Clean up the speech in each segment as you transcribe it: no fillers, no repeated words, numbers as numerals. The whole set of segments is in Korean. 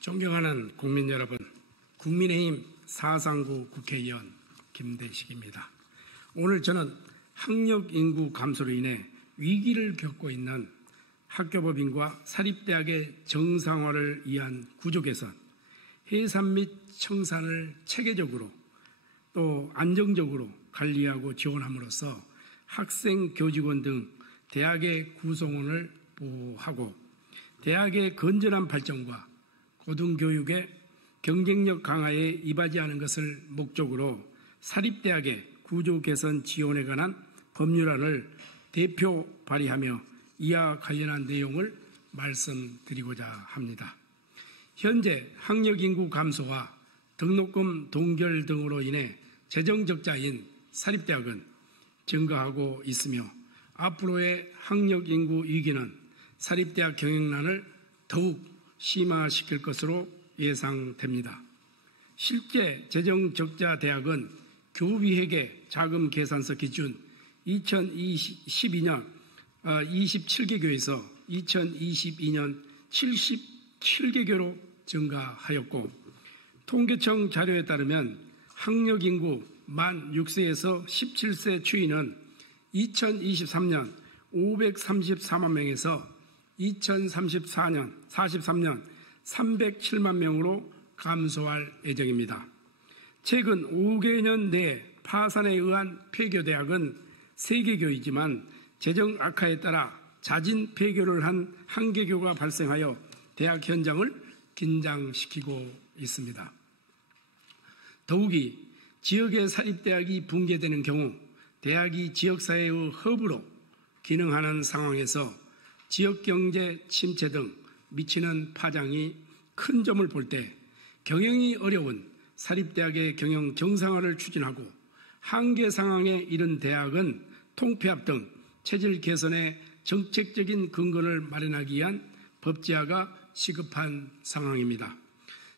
존경하는 국민 여러분, 국민의힘 사상구 국회의원 김대식입니다. 오늘 저는 학력 인구 감소로 인해 위기를 겪고 있는 학교법인과 사립대학의 정상화를 위한 구조 개선, 해산 및 청산을 체계적으로 또 안정적으로 관리하고 지원함으로써 학생, 교직원 등 대학의 구성원을 보호하고 대학의 건전한 발전과 고등교육의 경쟁력 강화에 이바지하는 것을 목적으로 사립대학의 구조 개선 지원에 관한 법률안을 대표 발의하며 이와 관련한 내용을 말씀드리고자 합니다. 현재 학력 인구 감소와 등록금 동결 등으로 인해 재정 적자인 사립대학은 증가하고 있으며 앞으로의 학력 인구 위기는 사립대학 경영난을 더욱 심화시킬 것으로 예상됩니다. 실제 재정 적자 대학은 교비회계 자금 계산서 기준 2012년 27개교에서 2022년 77개교로 증가하였고 통계청 자료에 따르면 학력 인구 만 6세에서 17세 추이는 2023년 534만 명에서 2043년 307만 명으로 감소할 예정입니다. 최근 5개년 내 파산에 의한 폐교대학은 3개교이지만 재정 악화에 따라 자진 폐교를 한 1개교가 발생하여 대학 현장을 긴장시키고 있습니다. 더욱이 지역의 사립대학이 붕괴되는 경우 대학이 지역사회의 허브로 기능하는 상황에서 지역경제 침체 등 미치는 파장이 큰 점을 볼 때 경영이 어려운 사립대학의 경영 정상화를 추진하고 한계 상황에 이른 대학은 통폐합 등 체질 개선에 정책적인 근거를 마련하기 위한 법제화가 시급한 상황입니다.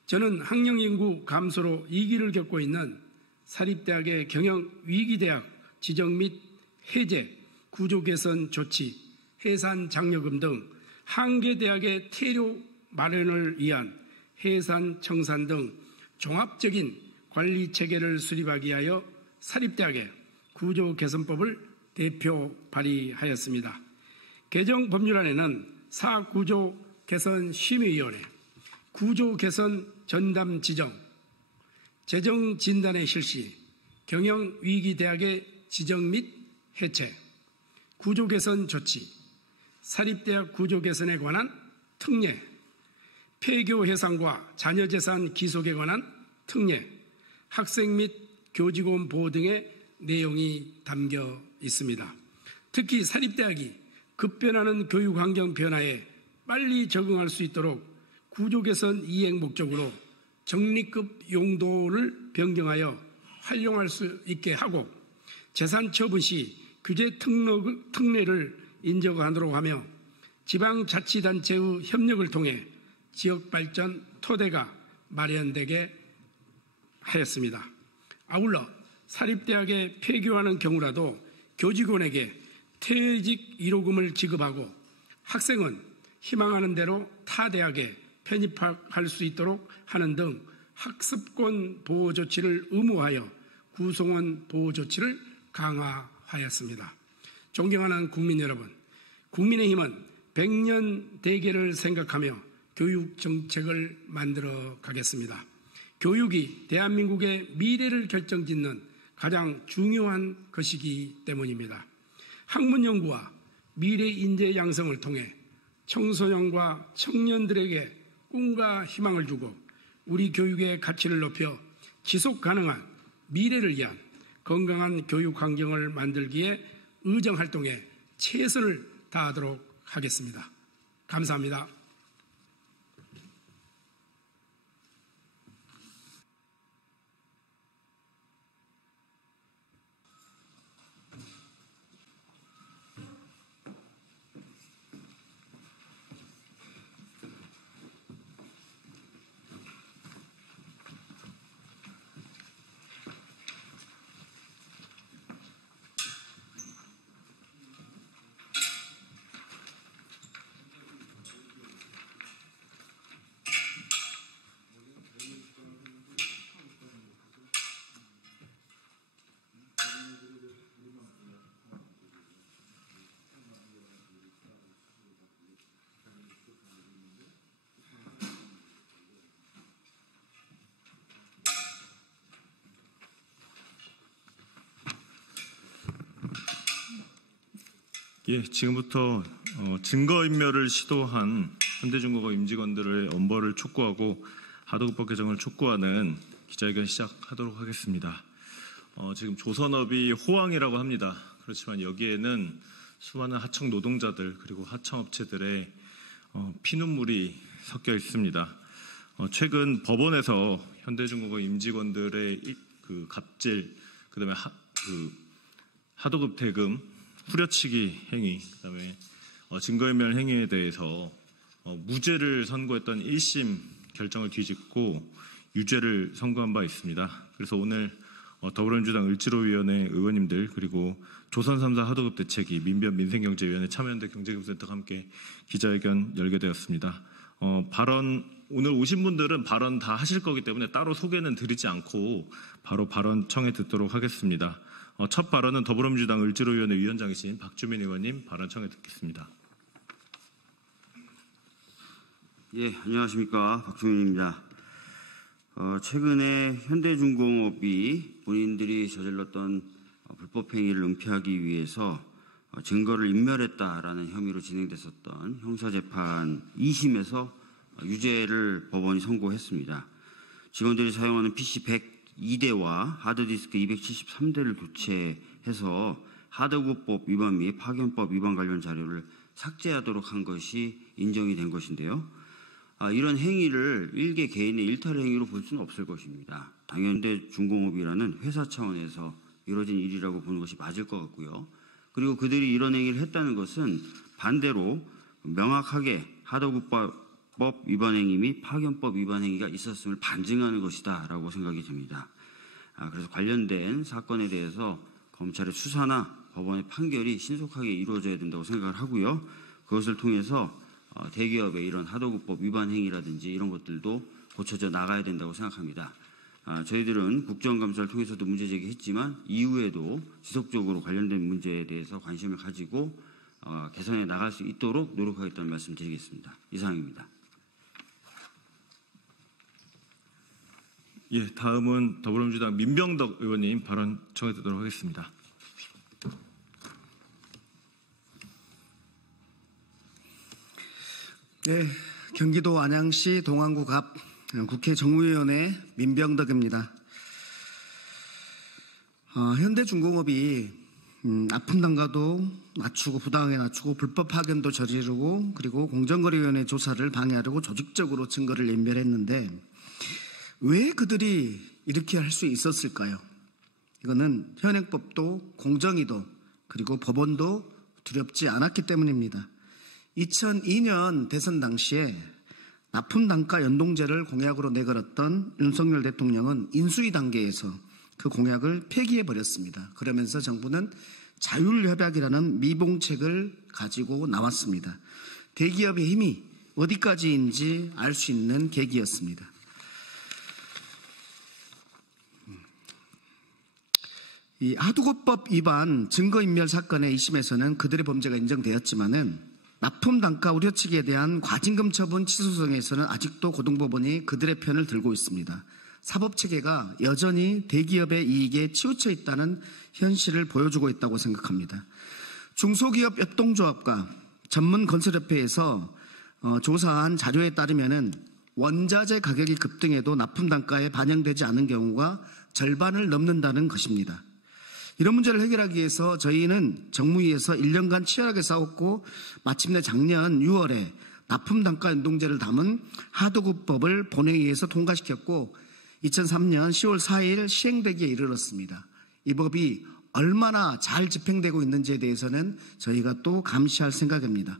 저는 학령 인구 감소로 위기를 겪고 있는 사립대학의 경영 위기대학 지정 및 해제, 구조 개선 조치, 해산 장려금 등 한계 대학의 퇴로 마련을 위한 해산 청산 등 종합적인 관리 체계를 수립하기 위하여 사립대학의 구조 개선법을 대표 발의하였습니다. 개정 법률안에는 사구조 개선 심의위원회, 구조 개선 전담 지정, 재정 진단의 실시, 경영 위기 대학의 지정 및 해체, 구조 개선 조치, 사립대학 구조 개선에 관한 특례, 폐교 해상과 자녀재산 기속에 관한 특례, 학생 및 교직원 보호 등의 내용이 담겨 있습니다. 특히 사립대학이 급변하는 교육 환경 변화에 빨리 적응할 수 있도록 구조 개선 이행 목적으로 적립급 용도를 변경하여 활용할 수 있게 하고 재산 처분 시 규제 특례를 인정하도록 하며 지방자치단체의 협력을 통해 지역발전 토대가 마련되게 하였습니다. 아울러 사립대학에 폐교하는 경우라도 교직원에게 퇴직 위로금을 지급하고 학생은 희망하는 대로 타 대학에 편입할 수 있도록 하는 등 학습권 보호 조치를 의무화하여 구성원 보호 조치를 강화하였습니다. 존경하는 국민 여러분, 국민의힘은 100년 대계를 생각하며 교육 정책을 만들어 가겠습니다. 교육이 대한민국의 미래를 결정짓는 가장 중요한 것이기 때문입니다. 학문 연구와 미래 인재 양성을 통해 청소년과 청년들에게 꿈과 희망을 주고 우리 교육의 가치를 높여 지속 가능한 미래를 위한 건강한 교육 환경을 만들기에 의정 활동에 최선을 다하도록 하겠습니다. 감사합니다. 예, 지금부터 증거인멸을 시도한 현대중공업 임직원들의 엄벌을 촉구하고 하도급법 개정을 촉구하는 기자회견 시작하도록 하겠습니다. 지금 조선업이 호황이라고 합니다. 그렇지만 여기에는 수많은 하청 노동자들 그리고 하청업체들의 피눈물이 섞여 있습니다. 최근 법원에서 현대중공업 임직원들의 그 갑질, 그다음에 하도급 대금 후려치기 행위, 그다음에 증거인멸 행위에 대해서 무죄를 선고했던 1심 결정을 뒤집고 유죄를 선고한 바 있습니다. 그래서 오늘 더불어민주당 을지로위원회 의원님들 그리고 조선 3사 하도급 대책위 민변민생경제위원회 참여연대 경제기술센터가 함께 기자회견 열게 되었습니다. 오늘 오신 분들은 발언 다 하실 거기 때문에 따로 소개는 드리지 않고 바로 발언 청해 듣도록 하겠습니다. 첫 발언은 더불어민주당 을지로위원회 위원장이신 박주민 의원님 발언 청해 듣겠습니다. 예, 안녕하십니까. 박주민입니다. 최근에 현대중공업이 본인들이 저질렀던 불법 행위를 은폐하기 위해서 증거를 인멸했다라는 혐의로 진행됐었던 형사재판 2심에서 유죄를 법원이 선고했습니다. 직원들이 사용하는 PC 102대와 하드디스크 273대를 교체해서 하도급법 위반 및 파견법 위반 관련 자료를 삭제하도록 한 것이 인정이 된 것인데요. 이런 행위를 일개 개인의 일탈 행위로 볼 수는 없을 것입니다. 당연히 중공업이라는 회사 차원에서 이루어진 일이라고 보는 것이 맞을 것 같고요. 그리고 그들이 이런 행위를 했다는 것은 반대로 명확하게 하도급법 위반 행위 및 파견법 위반 행위가 있었음을 반증하는 것이다라고 생각이 듭니다. 그래서 관련된 사건에 대해서 검찰의 수사나 법원의 판결이 신속하게 이루어져야 된다고 생각을 하고요. 그것을 통해서 대기업의 이런 하도급법 위반 행위라든지 이런 것들도 고쳐져 나가야 된다고 생각합니다. 저희들은 국정감사를 통해서도 문제 제기했지만 이후에도 지속적으로 관련된 문제에 대해서 관심을 가지고 개선해 나갈 수 있도록 노력하겠다는 말씀 드리겠습니다. 이상입니다. 예, 다음은 더불어민주당 민병덕 의원님 발언 청해 듣도록 하겠습니다. 네, 경기도 안양시 동안구 갑 국회 정무위원회 민병덕입니다. 현대중공업이 납품 단가도 낮추고 부당하게 낮추고 불법 파견도 저지르고 그리고 공정거래위원회 조사를 방해하려고 조직적으로 증거를 인멸했는데 왜 그들이 이렇게 할 수 있었을까요? 이거는 현행법도 공정위도 그리고 법원도 두렵지 않았기 때문입니다. 2002년 대선 당시에 납품 단가 연동제를 공약으로 내걸었던 윤석열 대통령은 인수위 단계에서 그 공약을 폐기해버렸습니다. 그러면서 정부는 자율협약이라는 미봉책을 가지고 나왔습니다. 대기업의 힘이 어디까지인지 알 수 있는 계기였습니다. 이 하도급법 위반 증거인멸 사건의 2심에서는 그들의 범죄가 인정되었지만은 납품 단가 우려치기에 대한 과징금 처분 취소성에서는 아직도 고등법원이 그들의 편을 들고 있습니다. 사법체계가 여전히 대기업의 이익에 치우쳐 있다는 현실을 보여주고 있다고 생각합니다. 중소기업 협동조합과 전문건설협회에서 조사한 자료에 따르면은 원자재 가격이 급등해도 납품 단가에 반영되지 않은 경우가 절반을 넘는다는 것입니다. 이런 문제를 해결하기 위해서 저희는 정무위에서 1년간 치열하게 싸웠고 마침내 작년 6월에 납품 단가 연동제를 담은 하도급법을 본회의에서 통과시켰고 2003년 10월 4일 시행되기에 이르렀습니다. 이 법이 얼마나 잘 집행되고 있는지에 대해서는 저희가 또 감시할 생각입니다.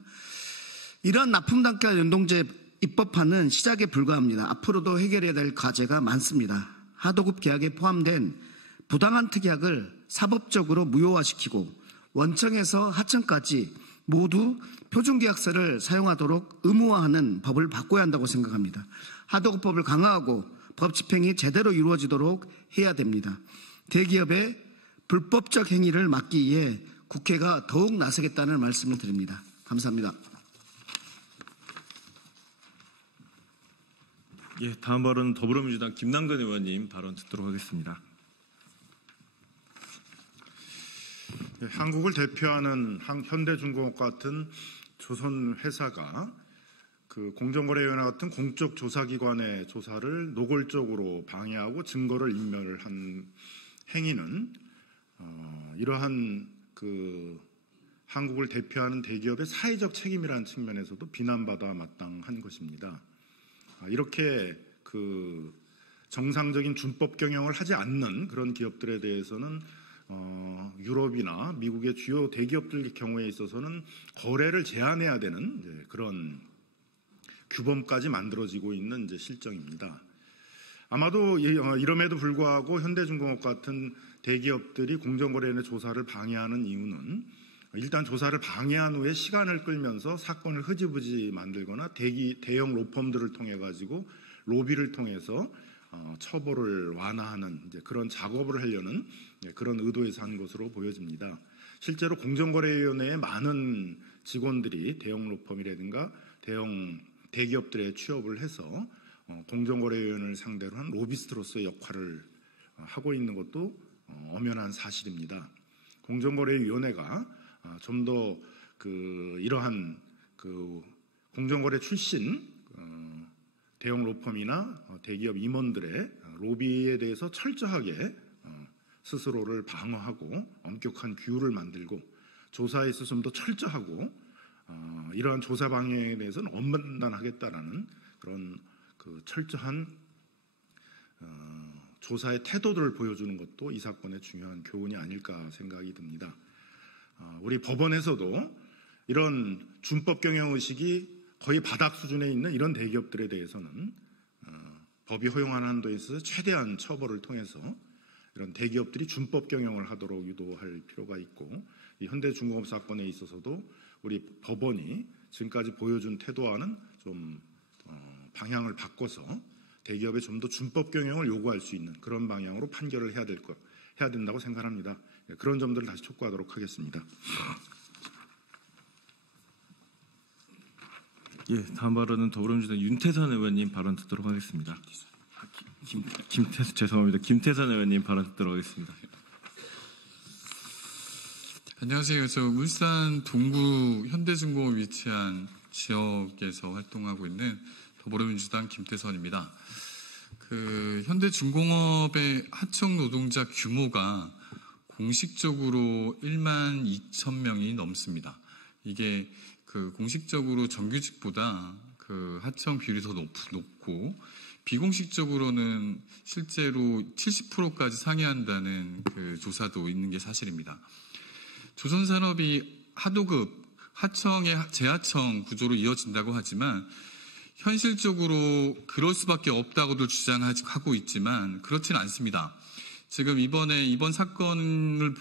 이런 납품 단가 연동제 입법화는 시작에 불과합니다. 앞으로도 해결해야 될 과제가 많습니다. 하도급 계약에 포함된 부당한 특약을 사법적으로 무효화시키고 원청에서 하청까지 모두 표준계약서를 사용하도록 의무화하는 법을 바꿔야 한다고 생각합니다. 하도급법을 강화하고 법 집행이 제대로 이루어지도록 해야 됩니다. 대기업의 불법적 행위를 막기 위해 국회가 더욱 나서겠다는 말씀을 드립니다. 감사합니다. 예, 다음 발언은 더불어민주당 김남근 의원님 발언 듣도록 하겠습니다. 한국을 대표하는 현대중공업 같은 조선 회사가 그 공정거래위원회 같은 공적 조사기관의 조사를 노골적으로 방해하고 증거를 인멸한 행위는 이러한 그 한국을 대표하는 대기업의 사회적 책임이라는 측면에서도 비난받아 마땅한 것입니다. 이렇게 그 정상적인 준법 경영을 하지 않는 그런 기업들에 대해서는 유럽이나 미국의 주요 대기업들 경우에 있어서는 거래를 제한해야 되는 그런 규범까지 만들어지고 있는 실정입니다. 아마도 이럼에도 불구하고 현대중공업 같은 대기업들이 공정거래위원회 조사를 방해하는 이유는 일단 조사를 방해한 후에 시간을 끌면서 사건을 흐지부지 만들거나 대형 로펌들을 통해 가지고 로비를 통해서 처벌을 완화하는 그런 작업을 하려는 그런 의도에서 한 것으로 보여집니다. 실제로 공정거래위원회의 많은 직원들이 대형 로펌이라든가 대기업들에 취업을 해서 공정거래위원회를 상대로 한 로비스트로서의 역할을 하고 있는 것도 엄연한 사실입니다. 공정거래위원회가 좀 더 이러한 공정거래 출신 대형 로펌이나 대기업 임원들의 로비에 대해서 철저하게 스스로를 방어하고 엄격한 규율을 만들고 조사에 있어서 좀 더 철저하고 이러한 조사 방해에 대해서는 엄단하겠다라는 그런 철저한 조사의 태도들을 보여주는 것도 이 사건의 중요한 교훈이 아닐까 생각이 듭니다. 우리 법원에서도 이런 준법 경영 의식이 거의 바닥 수준에 있는 이런 대기업들에 대해서는 법이 허용하는 한도에 있어서 최대한 처벌을 통해서 이런 대기업들이 준법 경영을 하도록 유도할 필요가 있고 이 현대중공업 사건에 있어서도 우리 법원이 지금까지 보여준 태도와는 좀 방향을 바꿔서 대기업에 좀 더 준법 경영을 요구할 수 있는 그런 방향으로 판결을 해야 된다고 생각합니다. 그런 점들을 다시 촉구하도록 하겠습니다. 예, 다음 발언은 더불어민주당 윤태선 의원님 발언 듣도록 하겠습니다. 죄송합니다. 김태선 의원님 발언 듣도록 하겠습니다. 안녕하세요. 저 울산 동구 현대중공업이 위치한 지역에서 활동하고 있는 더불어민주당 김태선입니다. 현대중공업의 하청 노동자 규모가 공식적으로 1만 2천 명이 넘습니다. 이게 공식적으로 정규직보다 하청 비율이 더 높고 비공식적으로는 실제로 70%까지 상회한다는 조사도 있는 게 사실입니다. 조선산업이 하도급, 하청의 재하청 구조로 이어진다고 하지만 현실적으로 그럴 수밖에 없다고도 주장하고 있지만 그렇지는 않습니다. 지금 이번 사건을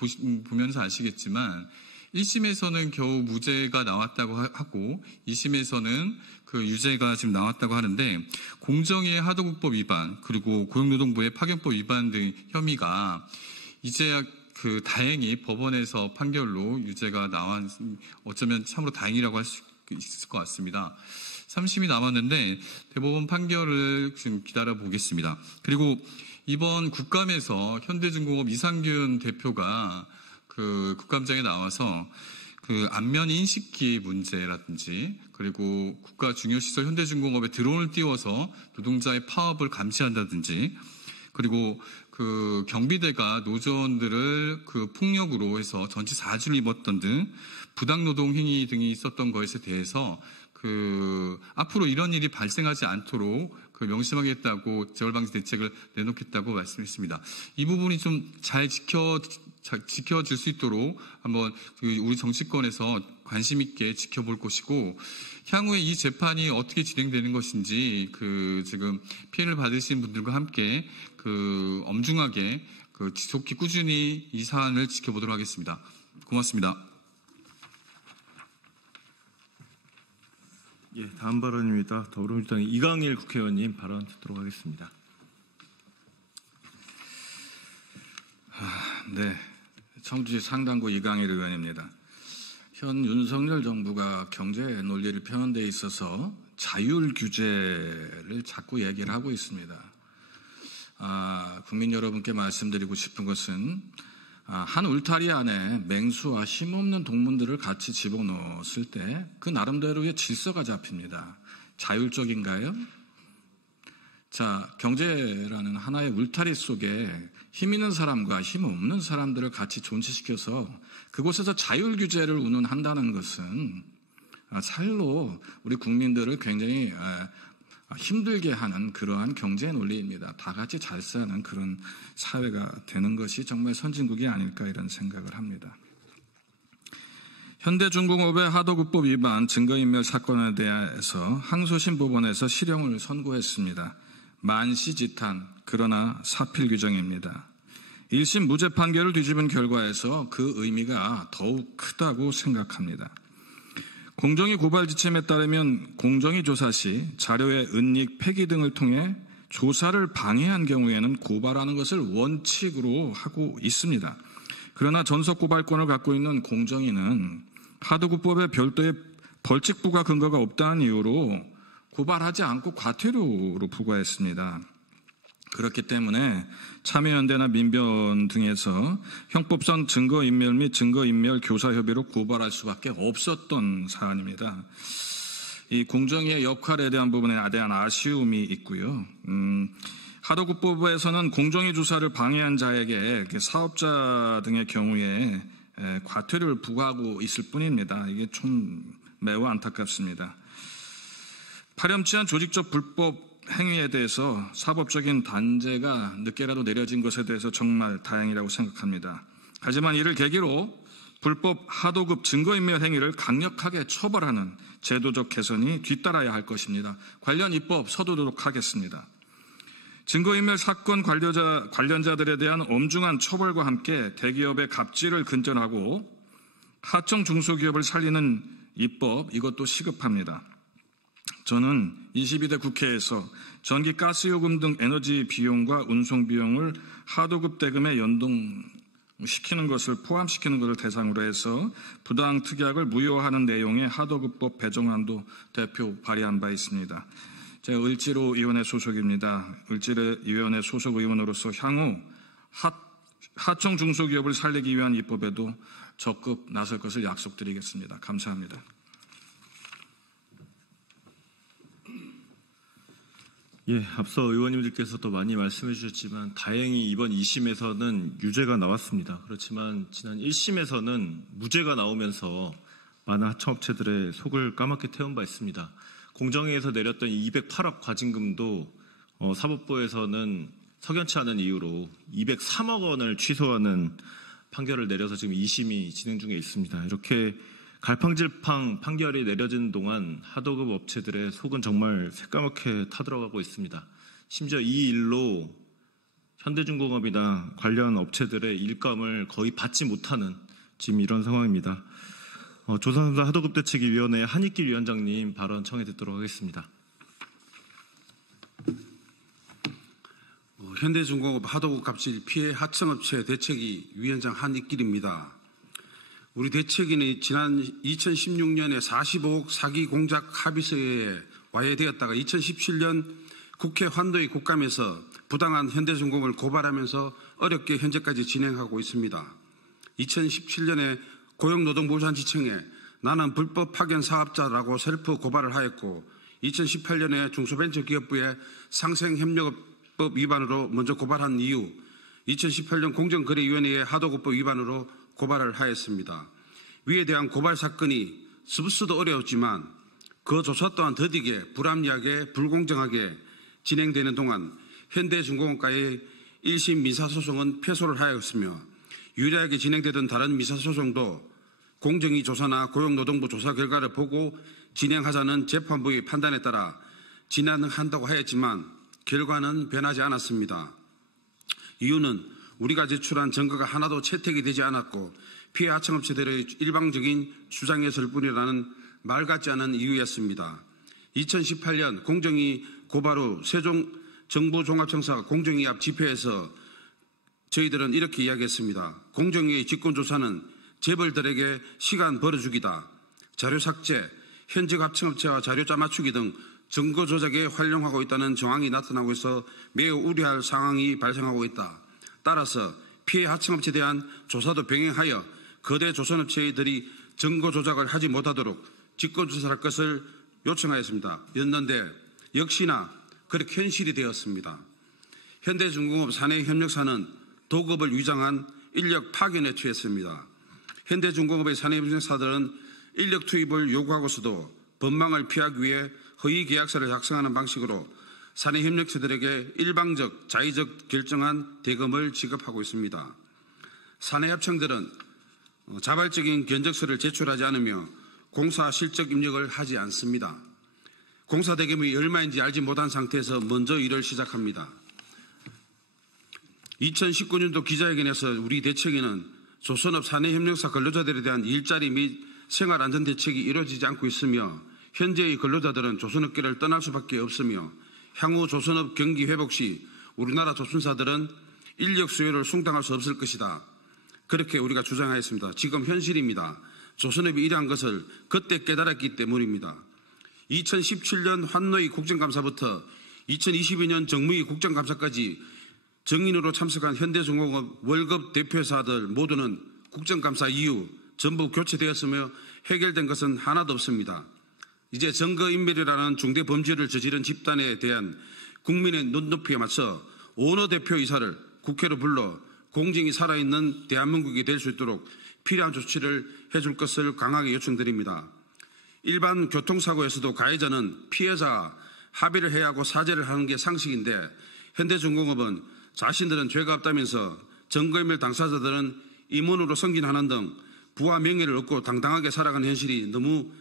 보면서 아시겠지만 1심에서는 겨우 무죄가 나왔다고 하고 2심에서는 유죄가 지금 나왔다고 하는데 공정위의 하도급법 위반 그리고 고용노동부의 파견법 위반 등 혐의가 이제야 다행히 법원에서 판결로 유죄가 나온 어쩌면 참으로 다행이라고 할 수 있을 것 같습니다. 3심이 남았는데 대법원 판결을 지금 기다려 보겠습니다. 그리고 이번 국감에서 현대중공업 이상균 대표가 국감장에 나와서 안면 인식기 문제라든지 그리고 국가 중요시설 현대중공업에 드론을 띄워서 노동자의 파업을 감시한다든지 그리고 경비대가 노조원들을 폭력으로 해서 전치 4주를 입었던 등 부당노동 행위 등이 있었던 것에 대해서 앞으로 이런 일이 발생하지 않도록 명심하겠다고 재벌방지 대책을 내놓겠다고 말씀했습니다. 이 부분이 좀 잘 지켜질 수 있도록 한번 우리 정치권에서 관심 있게 지켜볼 것이고 향후에 이 재판이 어떻게 진행되는 것인지 지금 피해를 받으신 분들과 함께 엄중하게 지속히 꾸준히 이 사안을 지켜보도록 하겠습니다. 고맙습니다. 예, 다음 발언입니다. 더불어민주당 이강일 국회의원님 발언 듣도록 하겠습니다. 네, 청주시 상당구 이강일 의원입니다. 현 윤석열 정부가 경제 논리를 펴는 데 있어서 자율 규제를 자꾸 얘기를 하고 있습니다. 국민 여러분께 말씀드리고 싶은 것은 한 울타리 안에 맹수와 힘없는 동물들을 같이 집어넣었을 때 그 나름대로의 질서가 잡힙니다. 자율적인가요? 자, 경제라는 하나의 울타리 속에 힘 있는 사람과 힘 없는 사람들을 같이 존치시켜서 그곳에서 자율 규제를 운운한다는 것은 찰로 우리 국민들을 굉장히 힘들게 하는 그러한 경제 논리입니다. 다 같이 잘 사는 그런 사회가 되는 것이 정말 선진국이 아닐까 이런 생각을 합니다. 현대중공업의 하도급법 위반 증거인멸 사건에 대해서 항소심 법원에서 실형을 선고했습니다. 만시지탄, 그러나 사필 규정입니다. 1심 무죄 판결을 뒤집은 결과에서 그 의미가 더욱 크다고 생각합니다. 공정위 고발 지침에 따르면 공정위 조사 시 자료의 은닉, 폐기 등을 통해 조사를 방해한 경우에는 고발하는 것을 원칙으로 하고 있습니다. 그러나 전속 고발권을 갖고 있는 공정위는 하도급법에 별도의 벌칙 부과 근거가 없다는 이유로 고발하지 않고 과태료로 부과했습니다. 그렇기 때문에 참여연대나 민변 등에서 형법상 증거인멸 및 증거인멸 교사협의로 고발할 수밖에 없었던 사안입니다. 이 공정위의 역할에 대한 부분에 대한 아쉬움이 있고요. 하도급법에서는 공정위 조사를 방해한 자에게 사업자 등의 경우에 과태료를 부과하고 있을 뿐입니다. 이게 좀 매우 안타깝습니다. 파렴치한 조직적 불법 행위에 대해서 사법적인 단죄가 늦게라도 내려진 것에 대해서 정말 다행이라고 생각합니다. 하지만 이를 계기로 불법 하도급 증거인멸 행위를 강력하게 처벌하는 제도적 개선이 뒤따라야 할 것입니다. 관련 입법 서두르도록 하겠습니다. 증거인멸 사건 관련자들에 대한 엄중한 처벌과 함께 대기업의 갑질을 근절하고 하청 중소기업을 살리는 입법, 이것도 시급합니다. 저는 22대 국회에서 전기 가스요금 등 에너지 비용과 운송 비용을 하도급 대금에 연동시키는 것을 포함시키는 것을 대상으로 해서 부당 특약을 무효화하는 내용의 하도급법 배정안도 대표 발의한 바 있습니다. 제가 을지로위원회 소속입니다. 을지로위원회 소속 의원으로서 향후 하청 중소기업을 살리기 위한 입법에도 적극 나설 것을 약속드리겠습니다. 감사합니다. 예, 앞서 의원님들께서도 많이 말씀해 주셨지만 다행히 이번 2심에서는 유죄가 나왔습니다. 그렇지만 지난 1심에서는 무죄가 나오면서 많은 하청업체들의 속을 까맣게 태운 바 있습니다. 공정위에서 내렸던 208억 과징금도 사법부에서는 석연치 않은 이유로 203억 원을 취소하는 판결을 내려서 지금 2심이 진행 중에 있습니다. 이렇게 갈팡질팡 판결이 내려지는 동안 하도급 업체들의 속은 정말 새까맣게 타들어가고 있습니다. 심지어 이 일로 현대중공업이나 관련 업체들의 일감을 거의 받지 못하는 지금 이런 상황입니다. 조선삼사 하도급 대책위원회 한익길 위원장님 발언 청해 듣도록 하겠습니다. 현대중공업 하도급 갑질 피해 하청업체 대책위 위원장 한익길입니다. 우리 대책위는 지난 2016년에 45억 사기 공작 합의서에 와해되었다가 2017년 국회 환도의 국감에서 부당한 현대중공업을 고발하면서 어렵게 현재까지 진행하고 있습니다. 2017년에 고용노동보호지청에 나는 불법 파견 사업자라고 셀프 고발을 하였고 2018년에 중소벤처기업부에 상생협력법 위반으로 먼저 고발한 이후 2018년 공정거래위원회의 하도급법 위반으로 고발을 하였습니다. 위에 대한 고발 사건이 스스도 어려웠지만 그 조사 또한 더디게 불합리하게 불공정하게 진행되는 동안 현대중공업과의 1심 민사소송은 패소를 하였으며 유리하게 진행되던 다른 민사소송도 공정위 조사나 고용노동부 조사 결과를 보고 진행하자는 재판부의 판단에 따라 진행한다고 하였지만 결과는 변하지 않았습니다. 이유는 우리가 제출한 증거가 하나도 채택이 되지 않았고 피해 하청업체들의 일방적인 주장이었을 뿐이라는 말 같지 않은 이유였습니다. 2018년 공정위 고발 후 세종정부종합청사 공정위 앞 집회에서 저희들은 이렇게 이야기했습니다. 공정위의 직권조사는 재벌들에게 시간 벌어주기다. 자료 삭제, 현직 합청업체와 자료짜 맞추기 등 증거 조작에 활용하고 있다는 정황이 나타나고 있어 매우 우려할 상황이 발생하고 있다. 따라서 피해 하청업체에 대한 조사도 병행하여 거대 조선업체들이 정보 조작을 하지 못하도록 직권조사할 것을 요청하였습니다. 였는데 역시나 그렇게 현실이 되었습니다. 현대중공업 사내협력사는 도급을 위장한 인력 파견에 취했습니다. 현대중공업의 사내협력사들은 인력 투입을 요구하고서도 법망을 피하기 위해 허위 계약서를 작성하는 방식으로 사내협력사들에게 일방적, 자의적 결정한 대금을 지급하고 있습니다. 사내합청들은 자발적인 견적서를 제출하지 않으며 공사 실적 입력을 하지 않습니다. 공사 대금이 얼마인지 알지 못한 상태에서 먼저 일을 시작합니다. 2019년도 기자회견에서 우리 대책위는 조선업 사내협력사 근로자들에 대한 일자리 및 생활안전 대책이 이루어지지 않고 있으며 현재의 근로자들은 조선업계를 떠날 수밖에 없으며 향후 조선업 경기 회복 시 우리나라 조선사들은 인력 수요를 숭당할 수 없을 것이다. 그렇게 우리가 주장하였습니다. 지금 현실입니다. 조선업이 이러한 것을 그때 깨달았기 때문입니다. 2017년 환노위 국정감사부터 2022년 정무위 국정감사까지 정인으로 참석한 현대중공업 월급 대표사들 모두는 국정감사 이후 전부 교체되었으며 해결된 것은 하나도 없습니다. 이제 증거인멸이라는 중대범죄를 저지른 집단에 대한 국민의 눈높이에 맞춰 오너 대표이사를 국회로 불러 공정이 살아있는 대한민국이 될 수 있도록 필요한 조치를 해줄 것을 강하게 요청드립니다. 일반 교통사고에서도 가해자는 피해자와 합의를 해야 하고 사죄를 하는 게 상식인데 현대중공업은 자신들은 죄가 없다면서 증거인멸 당사자들은 임원으로 승진하는 등 부와 명예를 얻고 당당하게 살아가는 현실이 너무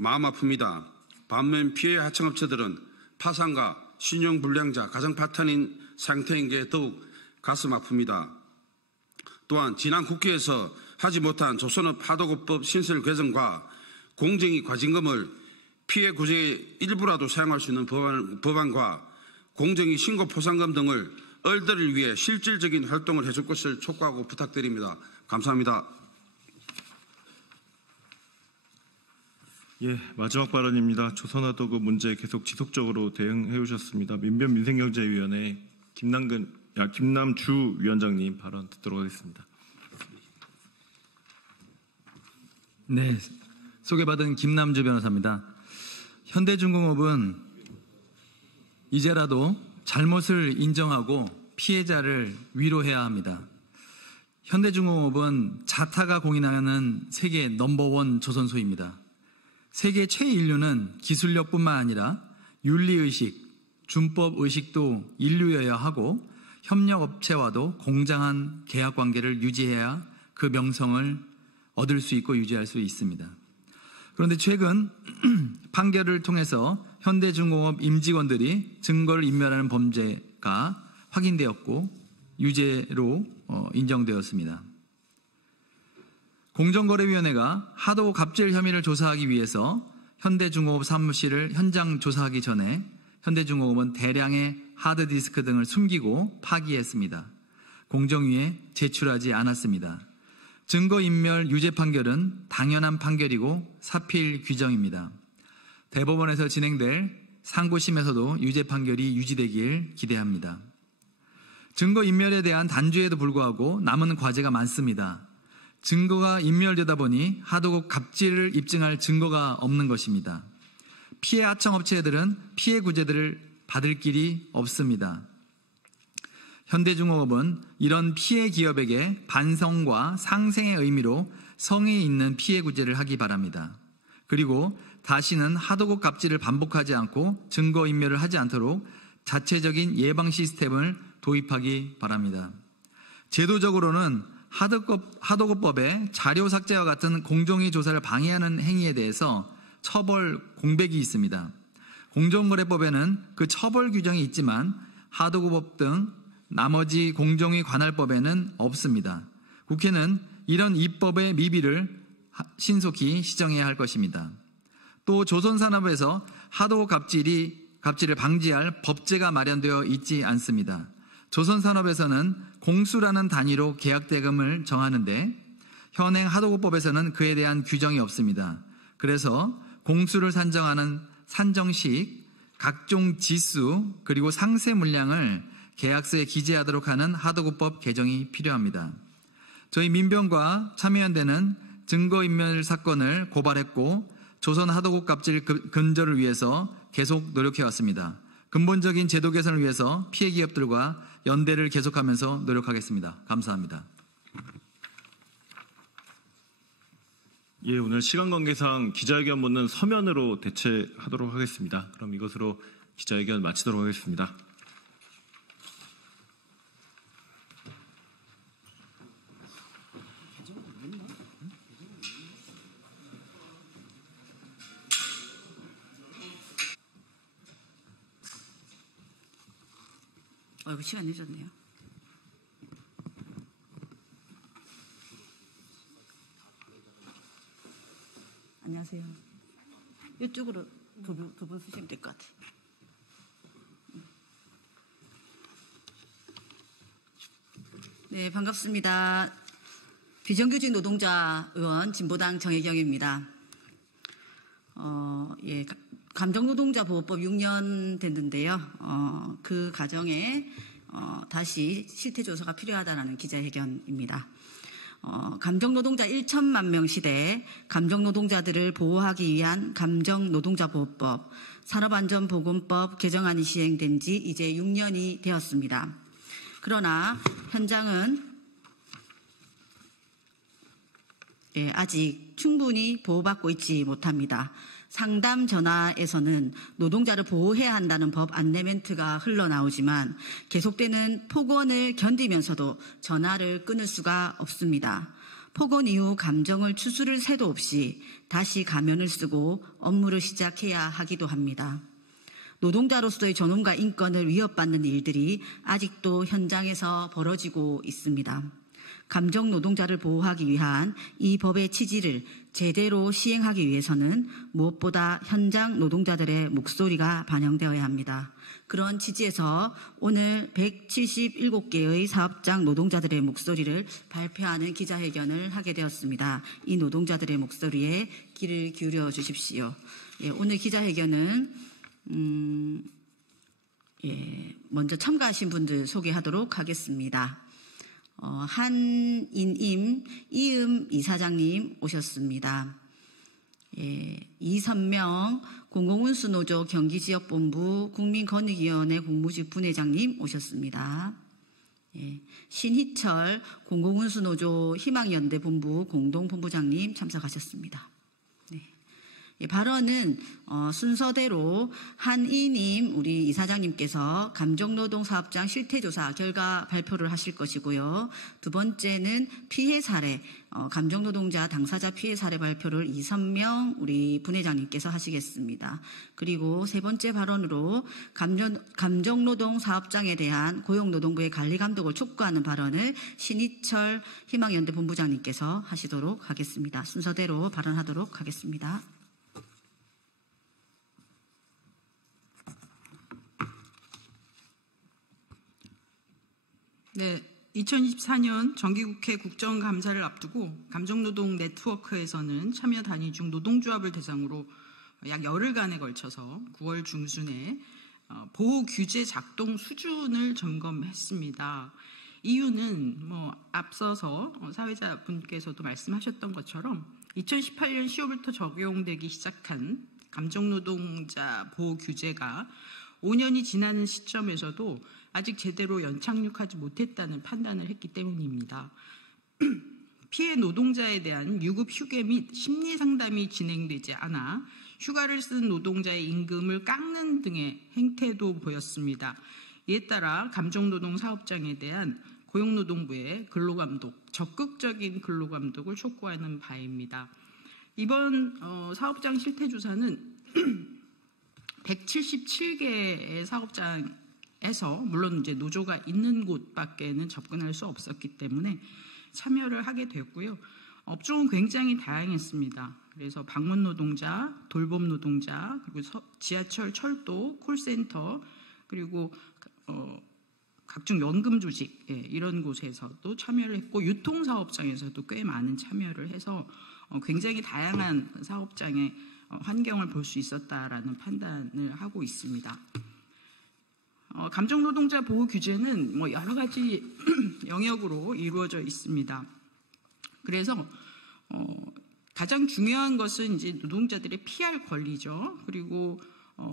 마음 아픕니다. 반면 피해 하청업체들은 파산과 신용불량자, 가정 파탄인 상태인 게 더욱 가슴 아픕니다. 또한 지난 국회에서 하지 못한 조선업 하도급법 신설 개정과 공정위 과징금을 피해 구제의 일부라도 사용할 수 있는 법안과 공정위 신고 포상금 등을 얼들을 위해 실질적인 활동을 해줄 것을 촉구하고 부탁드립니다. 감사합니다. 예, 마지막 발언입니다. 조선화도급 문제 계속 지속적으로 대응해 오셨습니다. 민변민생경제위원회 김남주 위원장님 발언 듣도록 하겠습니다. 네, 소개받은 김남주 변호사입니다. 현대중공업은 이제라도 잘못을 인정하고 피해자를 위로해야 합니다. 현대중공업은 자타가 공인하는 세계 넘버원 조선소입니다. 세계 최인류는 기술력뿐만 아니라 윤리의식, 준법의식도 인류여야 하고 협력업체와도 공정한 계약관계를 유지해야 그 명성을 얻을 수 있고 유지할 수 있습니다. 그런데 최근 판결을 통해서 현대중공업 임직원들이 증거를 인멸하는 범죄가 확인되었고 유죄로 인정되었습니다. 공정거래위원회가 하도 갑질 혐의를 조사하기 위해서 현대중공업 사무실을 현장 조사하기 전에 현대중공업은 대량의 하드디스크 등을 숨기고 파기했습니다. 공정위에 제출하지 않았습니다. 증거인멸 유죄 판결은 당연한 판결이고 사필 규정입니다. 대법원에서 진행될 상고심에서도 유죄 판결이 유지되길 기대합니다. 증거인멸에 대한 단죄에도 불구하고 남은 과제가 많습니다. 증거가 인멸되다 보니 하도급 갑질을 입증할 증거가 없는 것입니다. 피해 하청업체들은 피해 구제들을 받을 길이 없습니다. 현대중공업은 이런 피해 기업에게 반성과 상생의 의미로 성의 있는 피해 구제를 하기 바랍니다. 그리고 다시는 하도급 갑질을 반복하지 않고 증거인멸을 하지 않도록 자체적인 예방 시스템을 도입하기 바랍니다. 제도적으로는 하도급법에 자료 삭제와 같은 공정위 조사를 방해하는 행위에 대해서 처벌 공백이 있습니다. 공정거래법에는 그 처벌 규정이 있지만 하도급법 등 나머지 공정위 관할법에는 없습니다. 국회는 이런 입법의 미비를 신속히 시정해야 할 것입니다. 또 조선산업에서 하도급 갑질을 방지할 법제가 마련되어 있지 않습니다. 조선산업에서는 공수라는 단위로 계약대금을 정하는데 현행 하도급법에서는 그에 대한 규정이 없습니다. 그래서 공수를 산정하는 산정식, 각종 지수 그리고 상세 물량을 계약서에 기재하도록 하는 하도급법 개정이 필요합니다. 저희 민변과 참여연대는 증거인멸 사건을 고발했고 조선 하도급 갑질 근절을 위해서 계속 노력해왔습니다. 근본적인 제도 개선을 위해서 피해 기업들과 연대를 계속하면서 노력하겠습니다. 감사합니다. 예, 오늘 시간 관계상 기자회견 문은 서면으로 대체하도록 하겠습니다. 그럼 이것으로 기자회견 마치도록 하겠습니다. 이거 시간 늦었네요. 안녕하세요. 이쪽으로 두 분 쓰시면 될 것 같아요. 네, 반갑습니다. 비정규직 노동자 의원 진보당 정혜경입니다. 감정노동자 보호법 6년 됐는데요. 그 과정에 다시 실태조사가 필요하다는 기자회견입니다. 감정노동자 1천만 명 시대에 감정노동자들을 보호하기 위한 감정노동자보호법, 산업안전보건법 개정안이 시행된 지 이제 6년이 되었습니다. 그러나 현장은 아직 충분히 보호받고 있지 못합니다. 상담 전화에서는 노동자를 보호해야 한다는 법 안내 멘트가 흘러나오지만 계속되는 폭언을 견디면서도 전화를 끊을 수가 없습니다. 폭언 이후 감정을 추스를 새도 없이 다시 가면을 쓰고 업무를 시작해야 하기도 합니다. 노동자로서의 존엄과 인권을 위협받는 일들이 아직도 현장에서 벌어지고 있습니다. 감정 노동자를 보호하기 위한 이 법의 취지를 제대로 시행하기 위해서는 무엇보다 현장 노동자들의 목소리가 반영되어야 합니다. 그런 취지에서 오늘 177개의 사업장 노동자들의 목소리를 발표하는 기자회견을 하게 되었습니다. 이 노동자들의 목소리에 귀를 기울여 주십시오. 오늘 기자회견은 먼저 참가하신 분들 소개하도록 하겠습니다. 한인임 이음 이사장님 오셨습니다. 이선명 공공운수노조 경기지역본부 국민권익위원회 공무직 분회장님 오셨습니다. 신희철 공공운수노조 희망연대본부 공동본부장님 참석하셨습니다. 발언은 순서대로 한이님 우리 이사장님께서 감정노동사업장 실태조사 결과 발표를 하실 것이고요. 두 번째는 피해 사례, 감정노동자 당사자 피해 사례 발표를 이선명 우리 분회장님께서 하시겠습니다. 그리고 세 번째 발언으로 감정노동사업장에 대한 고용노동부의 관리감독을 촉구하는 발언을 신희철 희망연대 본부장님께서 하시도록 하겠습니다. 순서대로 발언하도록 하겠습니다. 네, 2024년 정기국회 국정감사를 앞두고 감정노동 네트워크에서는 참여 단위 중 노동조합을 대상으로 약 열흘간에 걸쳐서 9월 중순에 보호 규제 작동 수준을 점검했습니다. 이유는 앞서서 사회자분께서도 말씀하셨던 것처럼 2018년 10월부터 적용되기 시작한 감정노동자 보호 규제가 5년이 지나는 시점에서도 아직 제대로 연착륙하지 못했다는 판단을 했기 때문입니다. 피해 노동자에 대한 유급 휴게 및 심리 상담이 진행되지 않아 휴가를 쓴 노동자의 임금을 깎는 등의 행태도 보였습니다. 이에 따라 감정노동 사업장에 대한 고용노동부의 근로감독, 적극적인 근로감독을 촉구하는 바입니다. 이번 사업장 실태조사는 177개의 사업장에서 물론 이제 노조가 있는 곳밖에는 접근할 수 없었기 때문에 참여를 하게 됐고요. 업종은 굉장히 다양했습니다. 그래서 방문 노동자, 돌봄 노동자, 그리고 지하철, 철도, 콜센터, 그리고 각종 연금 조직 이런 곳에서도 참여를 했고 유통사업장에서도 꽤 많은 참여를 해서 굉장히 다양한 사업장의 환경을 볼 수 있었다라는 판단을 하고 있습니다. 감정노동자 보호 규제는 뭐 여러 가지 영역으로 이루어져 있습니다. 그래서 가장 중요한 것은 이제 노동자들의 피할 권리죠. 그리고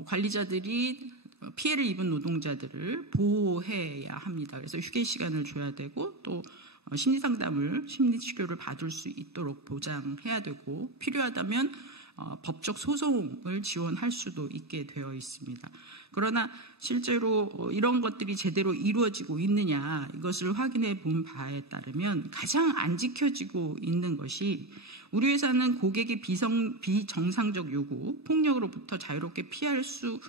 관리자들이 피해를 입은 노동자들을 보호해야 합니다. 그래서 휴게 시간을 줘야 되고 또 심리상담을, 심리치료를 받을 수 있도록 보장해야 되고 필요하다면 법적 소송을 지원할 수도 있게 되어 있습니다. 그러나 실제로 이런 것들이 제대로 이루어지고 있느냐 이것을 확인해 본 바에 따르면 가장 안 지켜지고 있는 것이 우리 회사는 고객의 비정상적 요구, 폭력으로부터 자유롭게 피할 수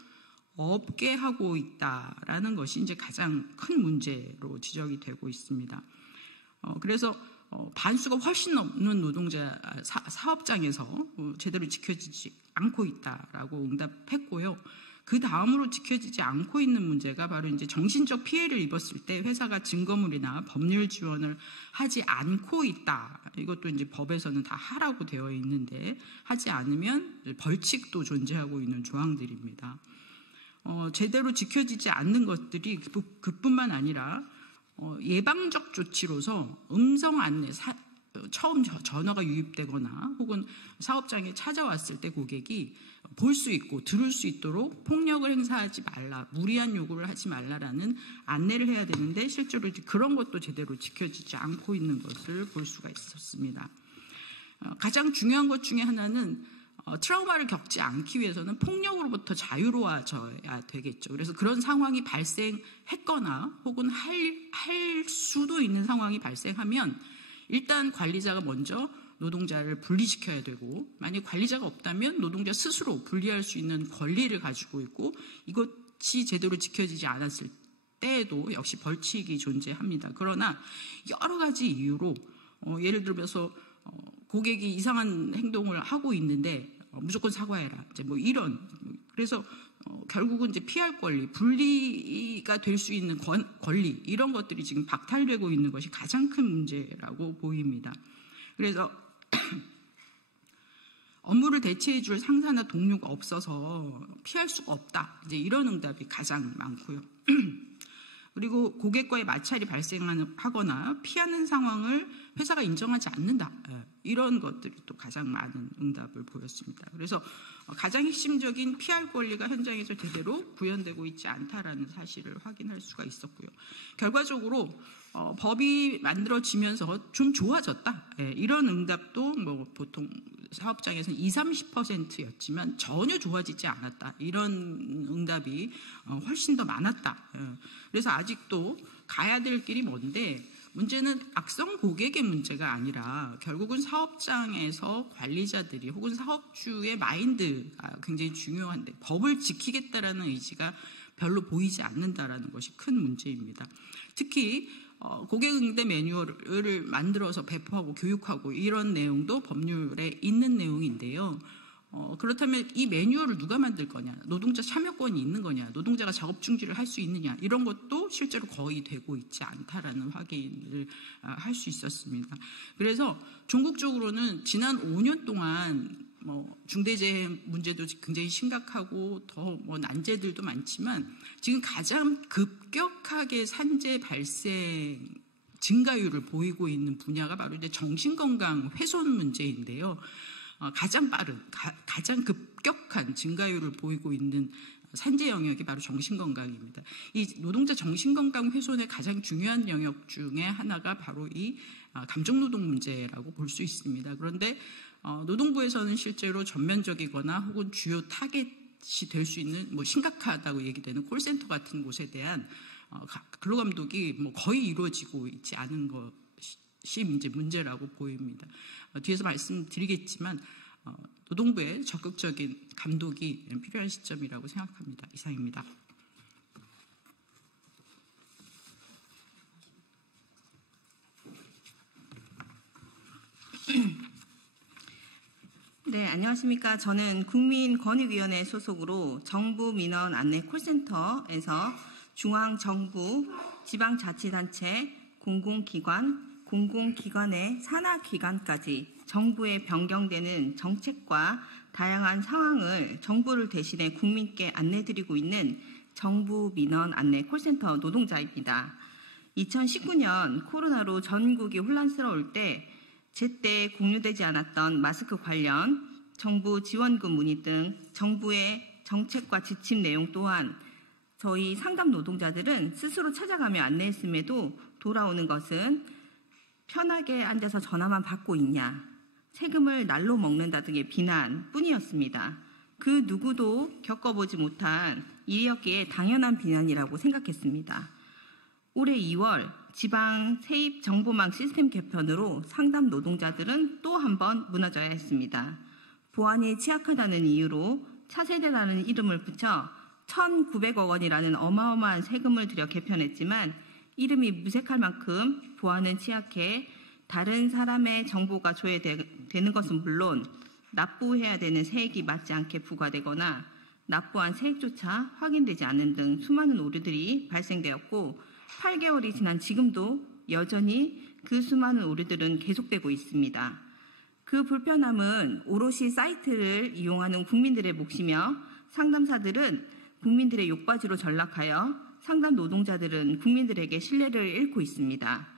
없게 하고 있다라는 것이 이제 가장 큰 문제로 지적이 되고 있습니다. 그래서 반수가 훨씬 넘는 노동자 사업장에서 제대로 지켜지지 않고 있다라고 응답했고요. 그 다음으로 지켜지지 않고 있는 문제가 바로 이제 정신적 피해를 입었을 때 회사가 증거물이나 법률 지원을 하지 않고 있다. 이것도 이제 법에서는 다 하라고 되어 있는데 하지 않으면 벌칙도 존재하고 있는 조항들입니다. 제대로 지켜지지 않는 것들이 그뿐만 아니라 예방적 조치로서 음성 안내, 처음 전화가 유입되거나 혹은 사업장에 찾아왔을 때 고객이 볼 수 있고 들을 수 있도록 폭력을 행사하지 말라, 무리한 요구를 하지 말라라는 안내를 해야 되는데 실제로 그런 것도 제대로 지켜지지 않고 있는 것을 볼 수가 있었습니다. 가장 중요한 것 중에 하나는 트라우마를 겪지 않기 위해서는 폭력으로부터 자유로워져야 되겠죠. 그래서 그런 상황이 발생했거나 혹은 할 수도 있는 상황이 발생하면 일단 관리자가 먼저 노동자를 분리시켜야 되고 만약 관리자가 없다면 노동자 스스로 분리할 수 있는 권리를 가지고 있고 이것이 제대로 지켜지지 않았을 때에도 역시 벌칙이 존재합니다. 그러나 여러 가지 이유로 예를 들어서 고객이 이상한 행동을 하고 있는데 무조건 사과해라. 이제 뭐 이런 그래서 결국은 이제 피할 권리, 분리가 될 수 있는 권리 이런 것들이 지금 박탈되고 있는 것이 가장 큰 문제라고 보입니다. 그래서 업무를 대체해줄 상사나 동료가 없어서 피할 수가 없다. 이제 이런 응답이 가장 많고요. 그리고 고객과의 마찰이 발생하거나 피하는 상황을 회사가 인정하지 않는다. 이런 것들이 또 가장 많은 응답을 보였습니다. 그래서 가장 핵심적인 피할 권리가 현장에서 제대로 구현되고 있지 않다라는 사실을 확인할 수가 있었고요. 결과적으로 법이 만들어지면서 좀 좋아졌다. 이런 응답도 뭐 보통 사업장에서는 20-30%였지만 전혀 좋아지지 않았다. 이런 응답이 훨씬 더 많았다. 그래서 아직도 가야 될 길이 먼데 문제는 악성 고객의 문제가 아니라 결국은 사업장에서 관리자들이 혹은 사업주의 마인드가 굉장히 중요한데 법을 지키겠다라는 의지가 별로 보이지 않는다라는 것이 큰 문제입니다. 특히 고객 응대 매뉴얼을 만들어서 배포하고 교육하고 이런 내용도 법률에 있는 내용인데요. 그렇다면 이 매뉴얼을 누가 만들 거냐, 노동자 참여권이 있는 거냐, 노동자가 작업 중지를 할 수 있느냐 이런 것도 실제로 거의 되고 있지 않다라는 확인을 할 수 있었습니다. 그래서 종국적으로는 지난 5년 동안 중대재해 문제도 굉장히 심각하고 더 난제들도 많지만 지금 가장 급격하게 산재 발생 증가율을 보이고 있는 분야가 바로 이제 정신건강 훼손 문제인데요. 가장 빠른, 가장 급격한 증가율을 보이고 있는 산재 영역이 바로 정신건강입니다. 이 노동자 정신건강 훼손의 가장 중요한 영역 중에 하나가 바로 이 감정노동 문제라고 볼 수 있습니다. 그런데 노동부에서는 실제로 전면적이거나 혹은 주요 타겟이 될 수 있는 심각하다고 얘기되는 콜센터 같은 곳에 대한 근로 감독이 거의 이루어지고 있지 않은 것이 이제 문제라고 보입니다. 뒤에서 말씀드리겠지만 노동부의 적극적인 감독이 필요한 시점이라고 생각합니다. 이상입니다. 네, 안녕하십니까. 저는 국민권익위원회 소속으로 정부 민원 안내 콜센터에서 중앙정부, 지방자치단체, 공공기관의 산하기관까지 정부에 변경되는 정책과 다양한 상황을 정부를 대신해 국민께 안내드리고 있는 정부 민원 안내 콜센터 노동자입니다. 2019년 코로나로 전국이 혼란스러울 때 제때 공유되지 않았던 마스크 관련 정부 지원금 문의 등 정부의 정책과 지침 내용 또한 저희 상담 노동자들은 스스로 찾아가며 안내했음에도 돌아오는 것은 편하게 앉아서 전화만 받고 있냐, 세금을 날로 먹는다 등의 비난뿐이었습니다. 그 누구도 겪어보지 못한 일이었기에 당연한 비난이라고 생각했습니다. 올해 2월 지방 세입 정보망 시스템 개편으로 상담 노동자들은 또 한 번 무너져야 했습니다. 보안이 취약하다는 이유로 차세대라는 이름을 붙여 1,900억 원이라는 어마어마한 세금을 들여 개편했지만 이름이 무색할 만큼 보안은 취약해 다른 사람의 정보가 조회되는 것은 물론 납부해야 되는 세액이 맞지 않게 부과되거나 납부한 세액조차 확인되지 않는 등 수많은 오류들이 발생되었고 8개월이 지난 지금도 여전히 그 수많은 오류들은 계속되고 있습니다. 그 불편함은 오롯이 사이트를 이용하는 국민들의 몫이며 상담사들은 국민들의 욕받이로 전락하여 상담 노동자들은 국민들에게 신뢰를 잃고 있습니다.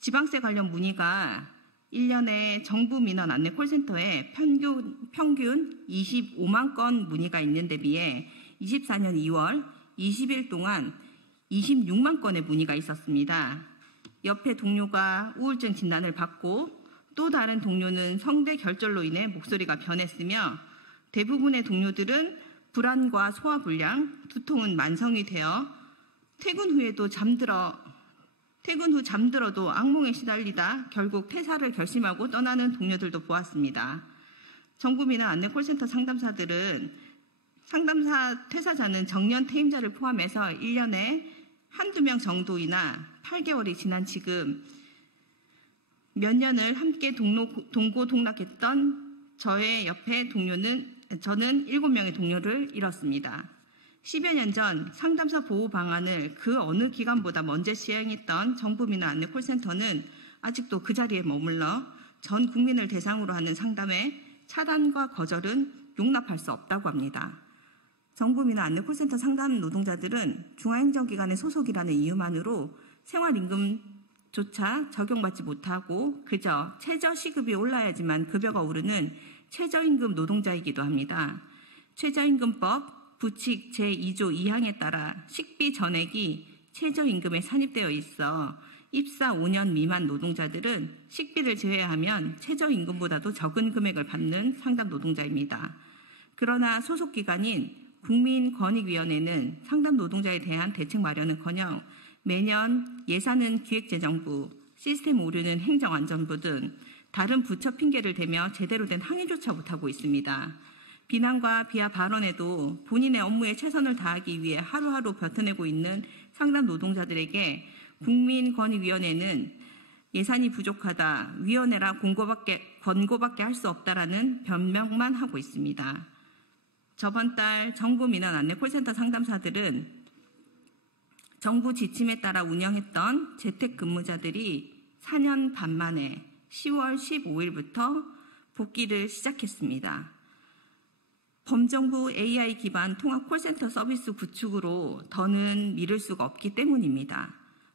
지방세 관련 문의가 1년에 정부 민원 안내 콜센터에 평균 25만 건 문의가 있는 데 비해 24년 2월 20일 동안 26만 건의 문의가 있었습니다. 옆에 동료가 우울증 진단을 받고 또 다른 동료는 성대 결절로 인해 목소리가 변했으며 대부분의 동료들은 불안과 소화불량, 두통은 만성이 되어 퇴근 후 잠들어도 악몽에 시달리다 결국 퇴사를 결심하고 떠나는 동료들도 보았습니다. 정부 민원 안내 콜센터 상담사들은 상담사 퇴사자는 정년 퇴임자를 포함해서 1년에 한두 명 정도이나 8개월이 지난 지금 몇 년을 함께 동고동락했던 저의 옆에 저는 7명의 동료를 잃었습니다. 10여 년 전 상담사 보호 방안을 그 어느 기관보다 먼저 시행했던 정부 민원 안내 콜센터는 아직도 그 자리에 머물러 전 국민을 대상으로 하는 상담의 차단과 거절은 용납할 수 없다고 합니다. 정부 민원 안내 콜센터 상담 노동자들은 중앙행정기관의 소속이라는 이유만으로 생활임금조차 적용받지 못하고 그저 최저시급이 올라야지만 급여가 오르는 최저임금 노동자이기도 합니다. 최저임금법 부칙 제2조 2항에 따라 식비 전액이 최저임금에 산입되어 있어 입사 5년 미만 노동자들은 식비를 제외하면 최저임금보다도 적은 금액을 받는 상담 노동자입니다. 그러나 소속기관인 국민권익위원회는 상담 노동자에 대한 대책 마련은커녕 매년 예산은 기획재정부, 시스템 오류는 행정안전부 등 다른 부처 핑계를 대며 제대로 된 항의조차 못하고 있습니다. 비난과 비하 발언에도 본인의 업무에 최선을 다하기 위해 하루하루 버텨내고 있는 상담 노동자들에게 국민권익위원회는 예산이 부족하다, 위원회라 권고밖에 할 수 없다라는 변명만 하고 있습니다. 저번 달 정부 민원 안내 콜센터 상담사들은 정부 지침에 따라 운영했던 재택근무자들이 4년 반 만에 10월 15일부터 복귀를 시작했습니다. 범정부 AI 기반 통합 콜센터 서비스 구축으로 더는 미룰 수가 없기 때문입니다.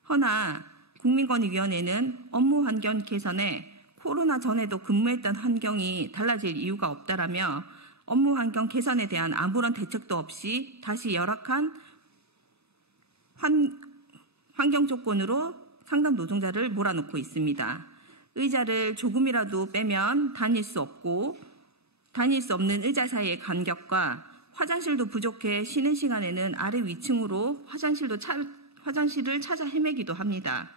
허나 국민권익위원회는 업무 환경 개선에 코로나 전에도 근무했던 환경이 달라질 이유가 없다라며 업무 환경 개선에 대한 아무런 대책도 없이 다시 열악한 환경 조건으로 상담 노동자를 몰아넣고 있습니다. 의자를 조금이라도 빼면 다닐 수 없는 의자 사이의 간격과 화장실도 부족해 쉬는 시간에는 아래 위층으로 화장실을 찾아 헤매기도 합니다.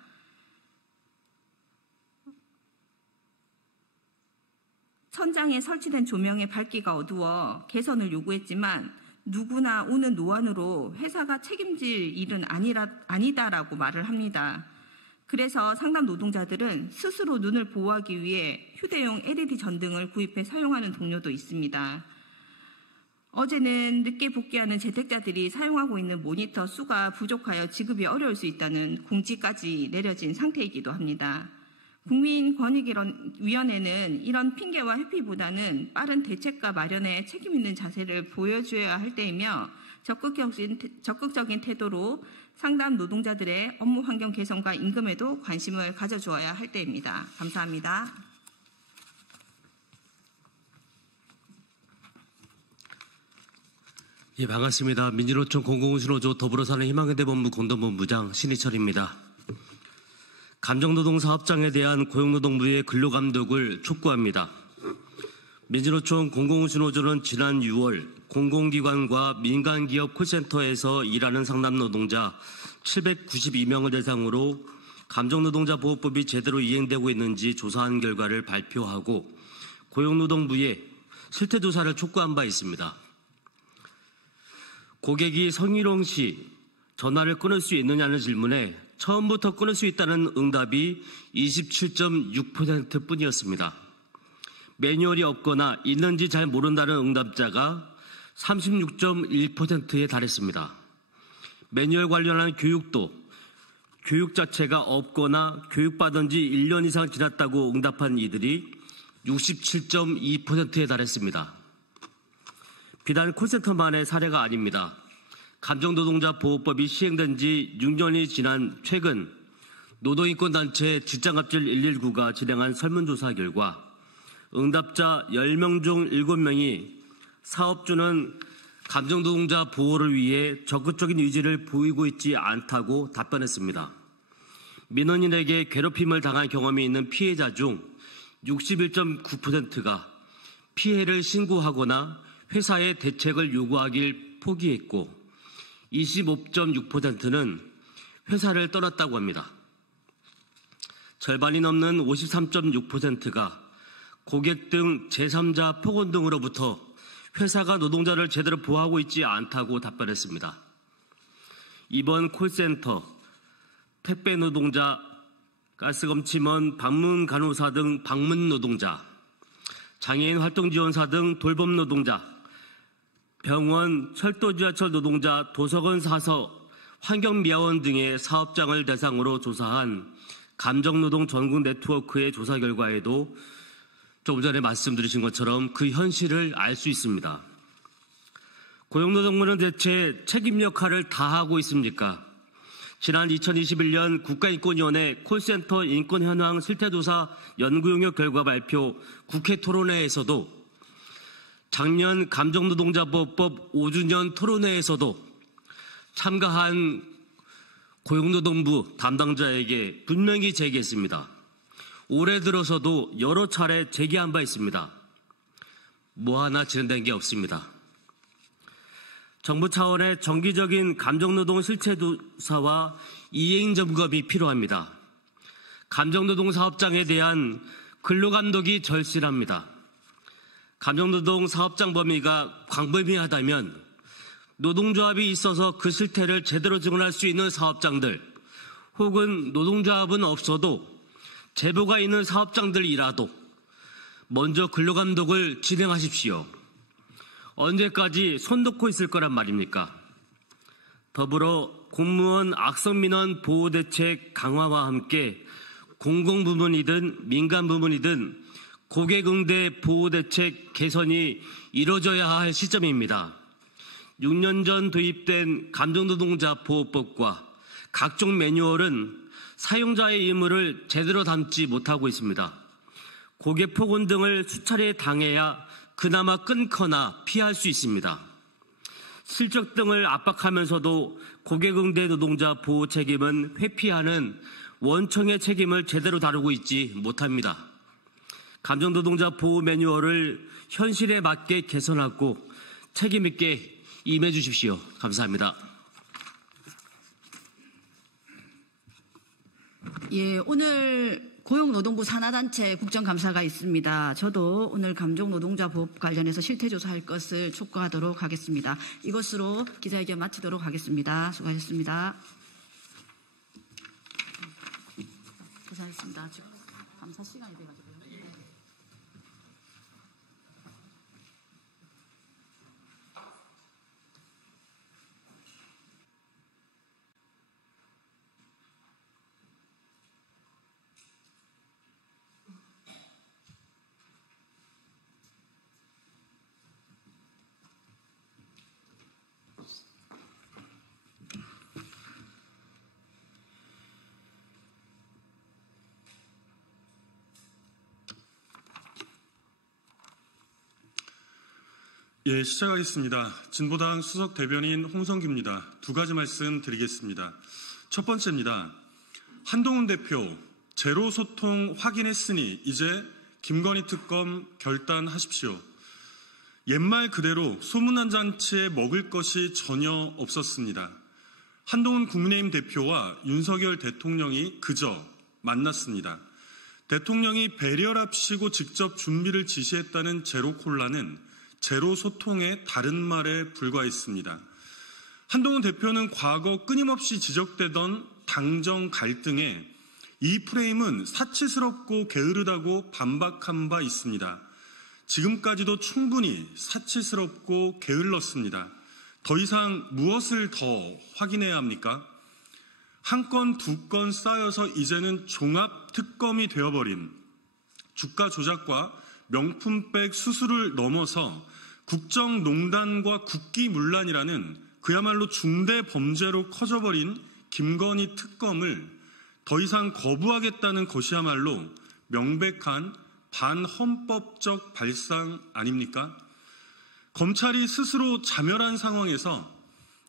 천장에 설치된 조명의 밝기가 어두워 개선을 요구했지만 누구나 오는 노안으로 회사가 책임질 일은 아니다라고 말을 합니다. 그래서 상담 노동자들은 스스로 눈을 보호하기 위해 휴대용 LED 전등을 구입해 사용하는 동료도 있습니다. 어제는 늦게 복귀하는 재택자들이 사용하고 있는 모니터 수가 부족하여 지급이 어려울 수 있다는 공지까지 내려진 상태이기도 합니다. 국민권익위원회는 이런 핑계와 회피보다는 빠른 대책과 마련에 책임 있는 자세를 보여줘야 할 때이며 적극적인 태도로 상담 노동자들의 업무 환경 개선과 임금에도 관심을 가져주어야 할 때입니다. 감사합니다. 예, 반갑습니다. 민주노총 공공운수노조 더불어사는희망연대 본부 공동본부장 신희철입니다. 감정노동 사업장에 대한 고용노동부의 근로감독을 촉구합니다. 민주노총 공공운수노조는 지난 6월 공공기관과 민간기업 콜센터에서 일하는 상담노동자 792명을 대상으로 감정노동자 보호법이 제대로 이행되고 있는지 조사한 결과를 발표하고 고용노동부에 실태조사를 촉구한 바 있습니다. 고객이 성희롱 시 전화를 끊을 수 있느냐는 질문에 처음부터 끊을 수 있다는 응답이 27.6% 뿐이었습니다. 매뉴얼이 없거나 있는지 잘 모른다는 응답자가 36.1%에 달했습니다. 매뉴얼 관련한 교육도 교육 자체가 없거나 교육받은 지 1년 이상 지났다고 응답한 이들이 67.2%에 달했습니다. 비단 콜센터만의 사례가 아닙니다. 감정노동자 보호법이 시행된 지 6년이 지난 최근 노동인권단체 직장갑질 119가 진행한 설문조사 결과 응답자 10명 중 7명이 사업주는 감정노동자 보호를 위해 적극적인 의지를 보이고 있지 않다고 답변했습니다. 민원인에게 괴롭힘을 당한 경험이 있는 피해자 중 61.9%가 피해를 신고하거나 회사에 대책을 요구하길 포기했고 25.6%는 회사를 떠났다고 합니다. 절반이 넘는 53.6%가 고객 등 제3자 폭언 등으로부터 회사가 노동자를 제대로 보호하고 있지 않다고 답변했습니다. 이번 콜센터, 택배 노동자, 가스검침원, 방문 간호사 등 방문 노동자, 장애인 활동지원사 등 돌봄 노동자, 병원, 철도 지하철 노동자, 도서관 사서, 환경미화원 등의 사업장을 대상으로 조사한 감정노동 전국 네트워크의 조사 결과에도 조금 전에 말씀드리신 것처럼 그 현실을 알 수 있습니다. 고용노동부는 대체 책임 역할을 다하고 있습니까? 지난 2021년 국가인권위원회 콜센터 인권현황 실태조사 연구용역 결과 발표 국회 토론회에서도 작년 감정노동자보호법 5주년 토론회에서도 참가한 고용노동부 담당자에게 분명히 제기했습니다. 올해 들어서도 여러 차례 제기한 바 있습니다. 뭐 하나 진행된 게 없습니다. 정부 차원의 정기적인 감정노동 실태조사와 이행 점검이 필요합니다. 감정노동 사업장에 대한 근로감독이 절실합니다. 감정노동 사업장 범위가 광범위하다면 노동조합이 있어서 그 실태를 제대로 증언할 수 있는 사업장들 혹은 노동조합은 없어도 제보가 있는 사업장들이라도 먼저 근로감독을 진행하십시오. 언제까지 손 놓고 있을 거란 말입니까? 더불어 공무원 악성민원 보호대책 강화와 함께 공공부문이든 민간부문이든 고객응대 보호대책 개선이 이뤄져야 할 시점입니다. 6년 전 도입된 감정노동자 보호법과 각종 매뉴얼은 사용자의 의무를 제대로 담지 못하고 있습니다. 고객 폭언 등을 수차례 당해야 그나마 끊거나 피할 수 있습니다. 실적 등을 압박하면서도 고객응대 노동자 보호 책임은 회피하는 원청의 책임을 제대로 다루고 있지 못합니다. 감정노동자 보호 매뉴얼을 현실에 맞게 개선하고 책임 있게 임해 주십시오. 감사합니다. 예, 오늘 고용노동부 산하단체 국정감사가 있습니다. 저도 오늘 감정노동자 보호 관련해서 실태조사할 것을 촉구하도록 하겠습니다. 이것으로 기자회견 마치도록 하겠습니다. 수고하셨습니다. 고생하셨습니다. 지금 감사 시간이 돼가지고요. 예, 시작하겠습니다. 진보당 수석 대변인 홍성기입니다. 두 가지 말씀 드리겠습니다. 첫 번째입니다. 한동훈 대표, 제로 소통 확인했으니 이제 김건희 특검 결단하십시오. 옛말 그대로 소문난 잔치에 먹을 것이 전혀 없었습니다. 한동훈 국민의힘 대표와 윤석열 대통령이 그저 만났습니다. 대통령이 배려랍시고 직접 준비를 지시했다는 제로 콜라는 제로 소통의 다른 말에 불과했습니다. 한동훈 대표는 과거 끊임없이 지적되던 당정 갈등에 이 프레임은 사치스럽고 게으르다고 반박한 바 있습니다. 지금까지도 충분히 사치스럽고 게을렀습니다. 더 이상 무엇을 더 확인해야 합니까? 한 건, 두 건 쌓여서 이제는 종합 특검이 되어버린 주가 조작과 명품백 수수를 넘어서 국정농단과 국기문란이라는 그야말로 중대 범죄로 커져버린 김건희 특검을 더 이상 거부하겠다는 것이야말로 명백한 반헌법적 발상 아닙니까? 검찰이 스스로 자멸한 상황에서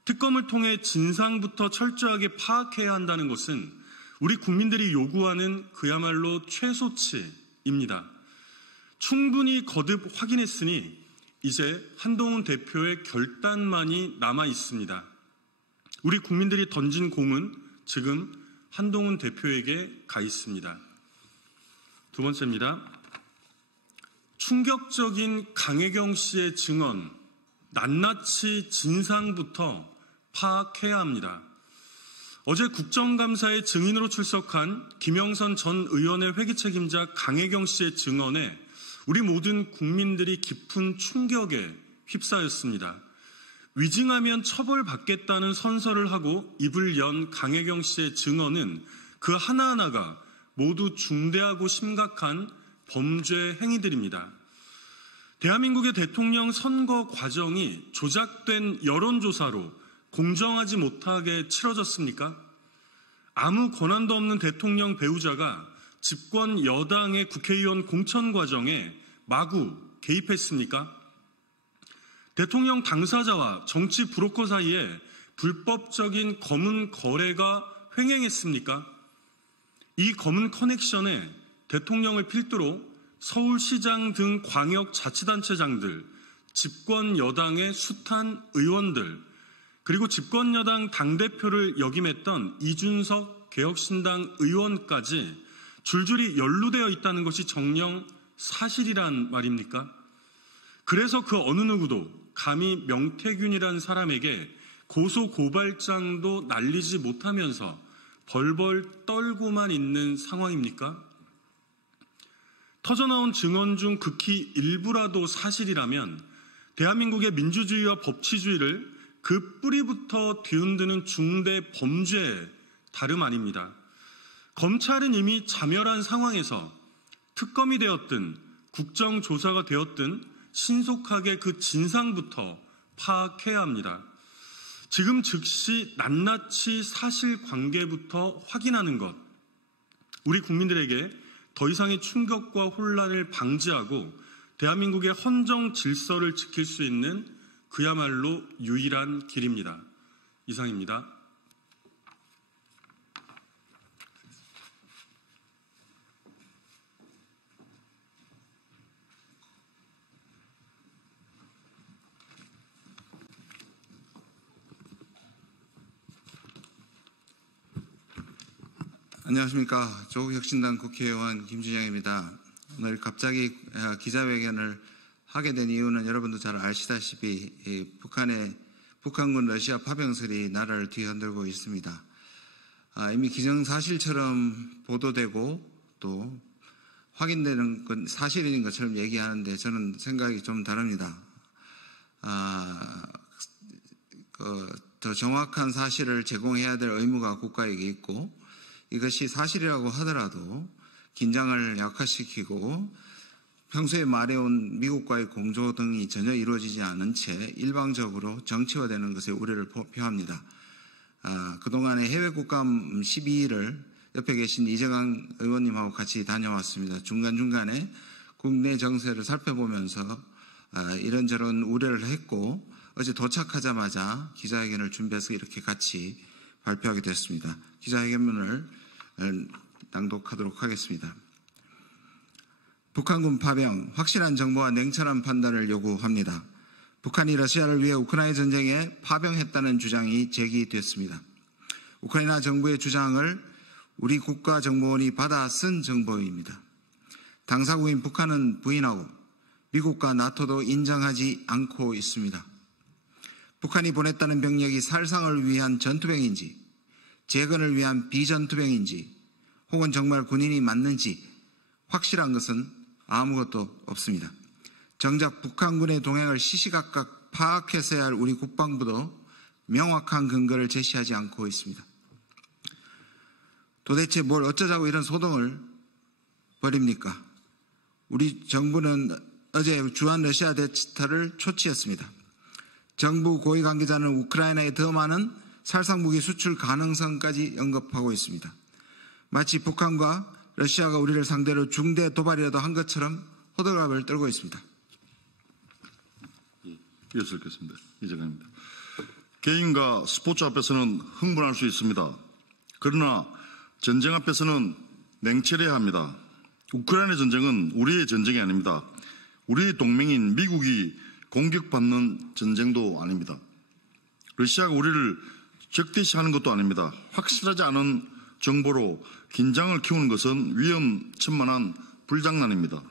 특검을 통해 진상부터 철저하게 파악해야 한다는 것은 우리 국민들이 요구하는 그야말로 최소치입니다. 충분히 거듭 확인했으니 이제 한동훈 대표의 결단만이 남아 있습니다. 우리 국민들이 던진 공은 지금 한동훈 대표에게 가 있습니다. 두 번째입니다. 충격적인 강혜경 씨의 증언, 낱낱이 진상부터 파악해야 합니다. 어제 국정감사에 증인으로 출석한 김영선 전 의원의 회기 책임자 강혜경 씨의 증언에 우리 모든 국민들이 깊은 충격에 휩싸였습니다. 위증하면 처벌받겠다는 선서를 하고 입을 연 강혜경 씨의 증언은 그 하나하나가 모두 중대하고 심각한 범죄 행위들입니다. 대한민국의 대통령 선거 과정이 조작된 여론조사로 공정하지 못하게 치러졌습니까? 아무 권한도 없는 대통령 배우자가 집권 여당의 국회의원 공천 과정에 마구 개입했습니까? 대통령 당사자와 정치 브로커 사이에 불법적인 검은 거래가 횡행했습니까? 이 검은 커넥션에 대통령을 필두로 서울시장 등 광역자치단체장들, 집권 여당의 숱한 의원들, 그리고 집권 여당 당대표를 역임했던 이준석 개혁신당 의원까지 줄줄이 연루되어 있다는 것이 정녕 사실이란 말입니까? 그래서 그 어느 누구도 감히 명태균이란 사람에게 고소고발장도 날리지 못하면서 벌벌 떨고만 있는 상황입니까? 터져나온 증언 중 극히 일부라도 사실이라면 대한민국의 민주주의와 법치주의를 그 뿌리부터 뒤흔드는 중대 범죄에 다름 아닙니다. 검찰은 이미 자멸한 상황에서 특검이 되었든 국정조사가 되었든 신속하게 그 진상부터 파악해야 합니다. 지금 즉시 낱낱이 사실관계부터 확인하는 것, 우리 국민들에게 더 이상의 충격과 혼란을 방지하고 대한민국의 헌정 질서를 지킬 수 있는 그야말로 유일한 길입니다. 이상입니다. 안녕하십니까. 조국혁신당 국회의원 김준영입니다. 오늘 갑자기 기자회견을 하게 된 이유는 여러분도 잘 아시다시피 북한군 러시아 파병설이 나라를 뒤흔들고 있습니다. 이미 기정사실처럼 보도되고 또 확인되는 건 사실인 것처럼 얘기하는데 저는 생각이 좀 다릅니다. 더 정확한 사실을 제공해야 될 의무가 국가에게 있고 이것이 사실이라고 하더라도 긴장을 약화시키고 평소에 말해온 미국과의 공조 등이 전혀 이루어지지 않은 채 일방적으로 정치화되는 것에 우려를 표합니다. 그동안에 해외 국감 12일을 옆에 계신 이재강 의원님하고 같이 다녀왔습니다. 중간중간에 국내 정세를 살펴보면서 이런저런 우려를 했고 어제 도착하자마자 기자회견을 준비해서 이렇게 같이 발표하게 됐습니다. 기자회견문을 낭독하도록 하겠습니다. 북한군 파병, 확실한 정보와 냉철한 판단을 요구합니다. 북한이 러시아를 위해 우크라이나 전쟁에 파병했다는 주장이 제기됐습니다. 우크라이나 정부의 주장을 우리 국가정보원이 받아 쓴 정보입니다. 당사국인 북한은 부인하고 미국과 나토도 인정하지 않고 있습니다. 북한이 보냈다는 병력이 살상을 위한 전투병인지 재건을 위한 비전투병인지 혹은 정말 군인이 맞는지 확실한 것은 아무것도 없습니다. 정작 북한군의 동향을 시시각각 파악했어야 할 우리 국방부도 명확한 근거를 제시하지 않고 있습니다. 도대체 뭘 어쩌자고 이런 소동을 벌입니까? 우리 정부는 어제 주한 러시아 대치타를 초치했습니다. 정부 고위 관계자는 우크라이나에 더 많은 살상무기 수출 가능성까지 언급하고 있습니다. 마치 북한과 러시아가 우리를 상대로 중대 도발이라도 한 것처럼 호들갑을 떨고 있습니다. 이어서 읽겠습니다. 이재강입니다. 개인과 스포츠 앞에서는 흥분할 수 있습니다. 그러나 전쟁 앞에서는 냉철해야 합니다. 우크라이나 전쟁은 우리의 전쟁이 아닙니다. 우리의 동맹인 미국이 공격받는 전쟁도 아닙니다. 러시아가 우리를 적대시하는 것도 아닙니다. 확실하지 않은 정보로 긴장을 키우는 것은 위험천만한 불장난입니다.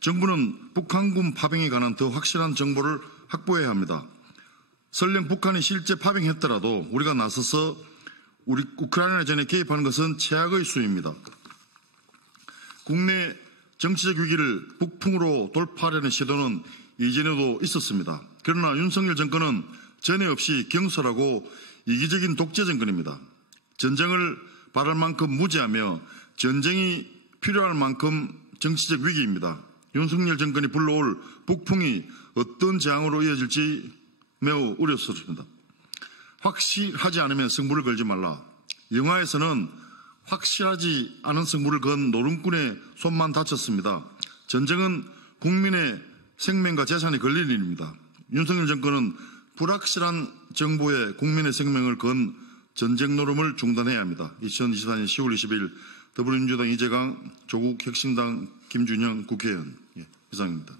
정부는 북한군 파병에 관한 더 확실한 정보를 확보해야 합니다. 설령 북한이 실제 파병했더라도 우리가 나서서 우리 우크라이나 전에 개입하는 것은 최악의 수위입니다. 국내 정치적 위기를 북풍으로 돌파하려는 시도는 이전에도 있었습니다. 그러나 윤석열 정권은 전에 없이 경솔하고 이기적인 독재 정권입니다. 전쟁을 바랄 만큼 무지하며 전쟁이 필요할 만큼 정치적 위기입니다. 윤석열 정권이 불러올 북풍이 어떤 재앙으로 이어질지 매우 우려스럽습니다. 확실하지 않으면 승부를 걸지 말라. 영화에서는 확실하지 않은 승부를 건 노름꾼의 손만 다쳤습니다. 전쟁은 국민의 생명과 재산이 걸린 일입니다. 윤석열 정권은 불확실한 정보에 국민의 생명을 건 전쟁 노름을 중단해야 합니다. 2024년 10월 20일 더불어민주당 이재강, 조국 혁신당 김준형 국회의원. 이상입니다.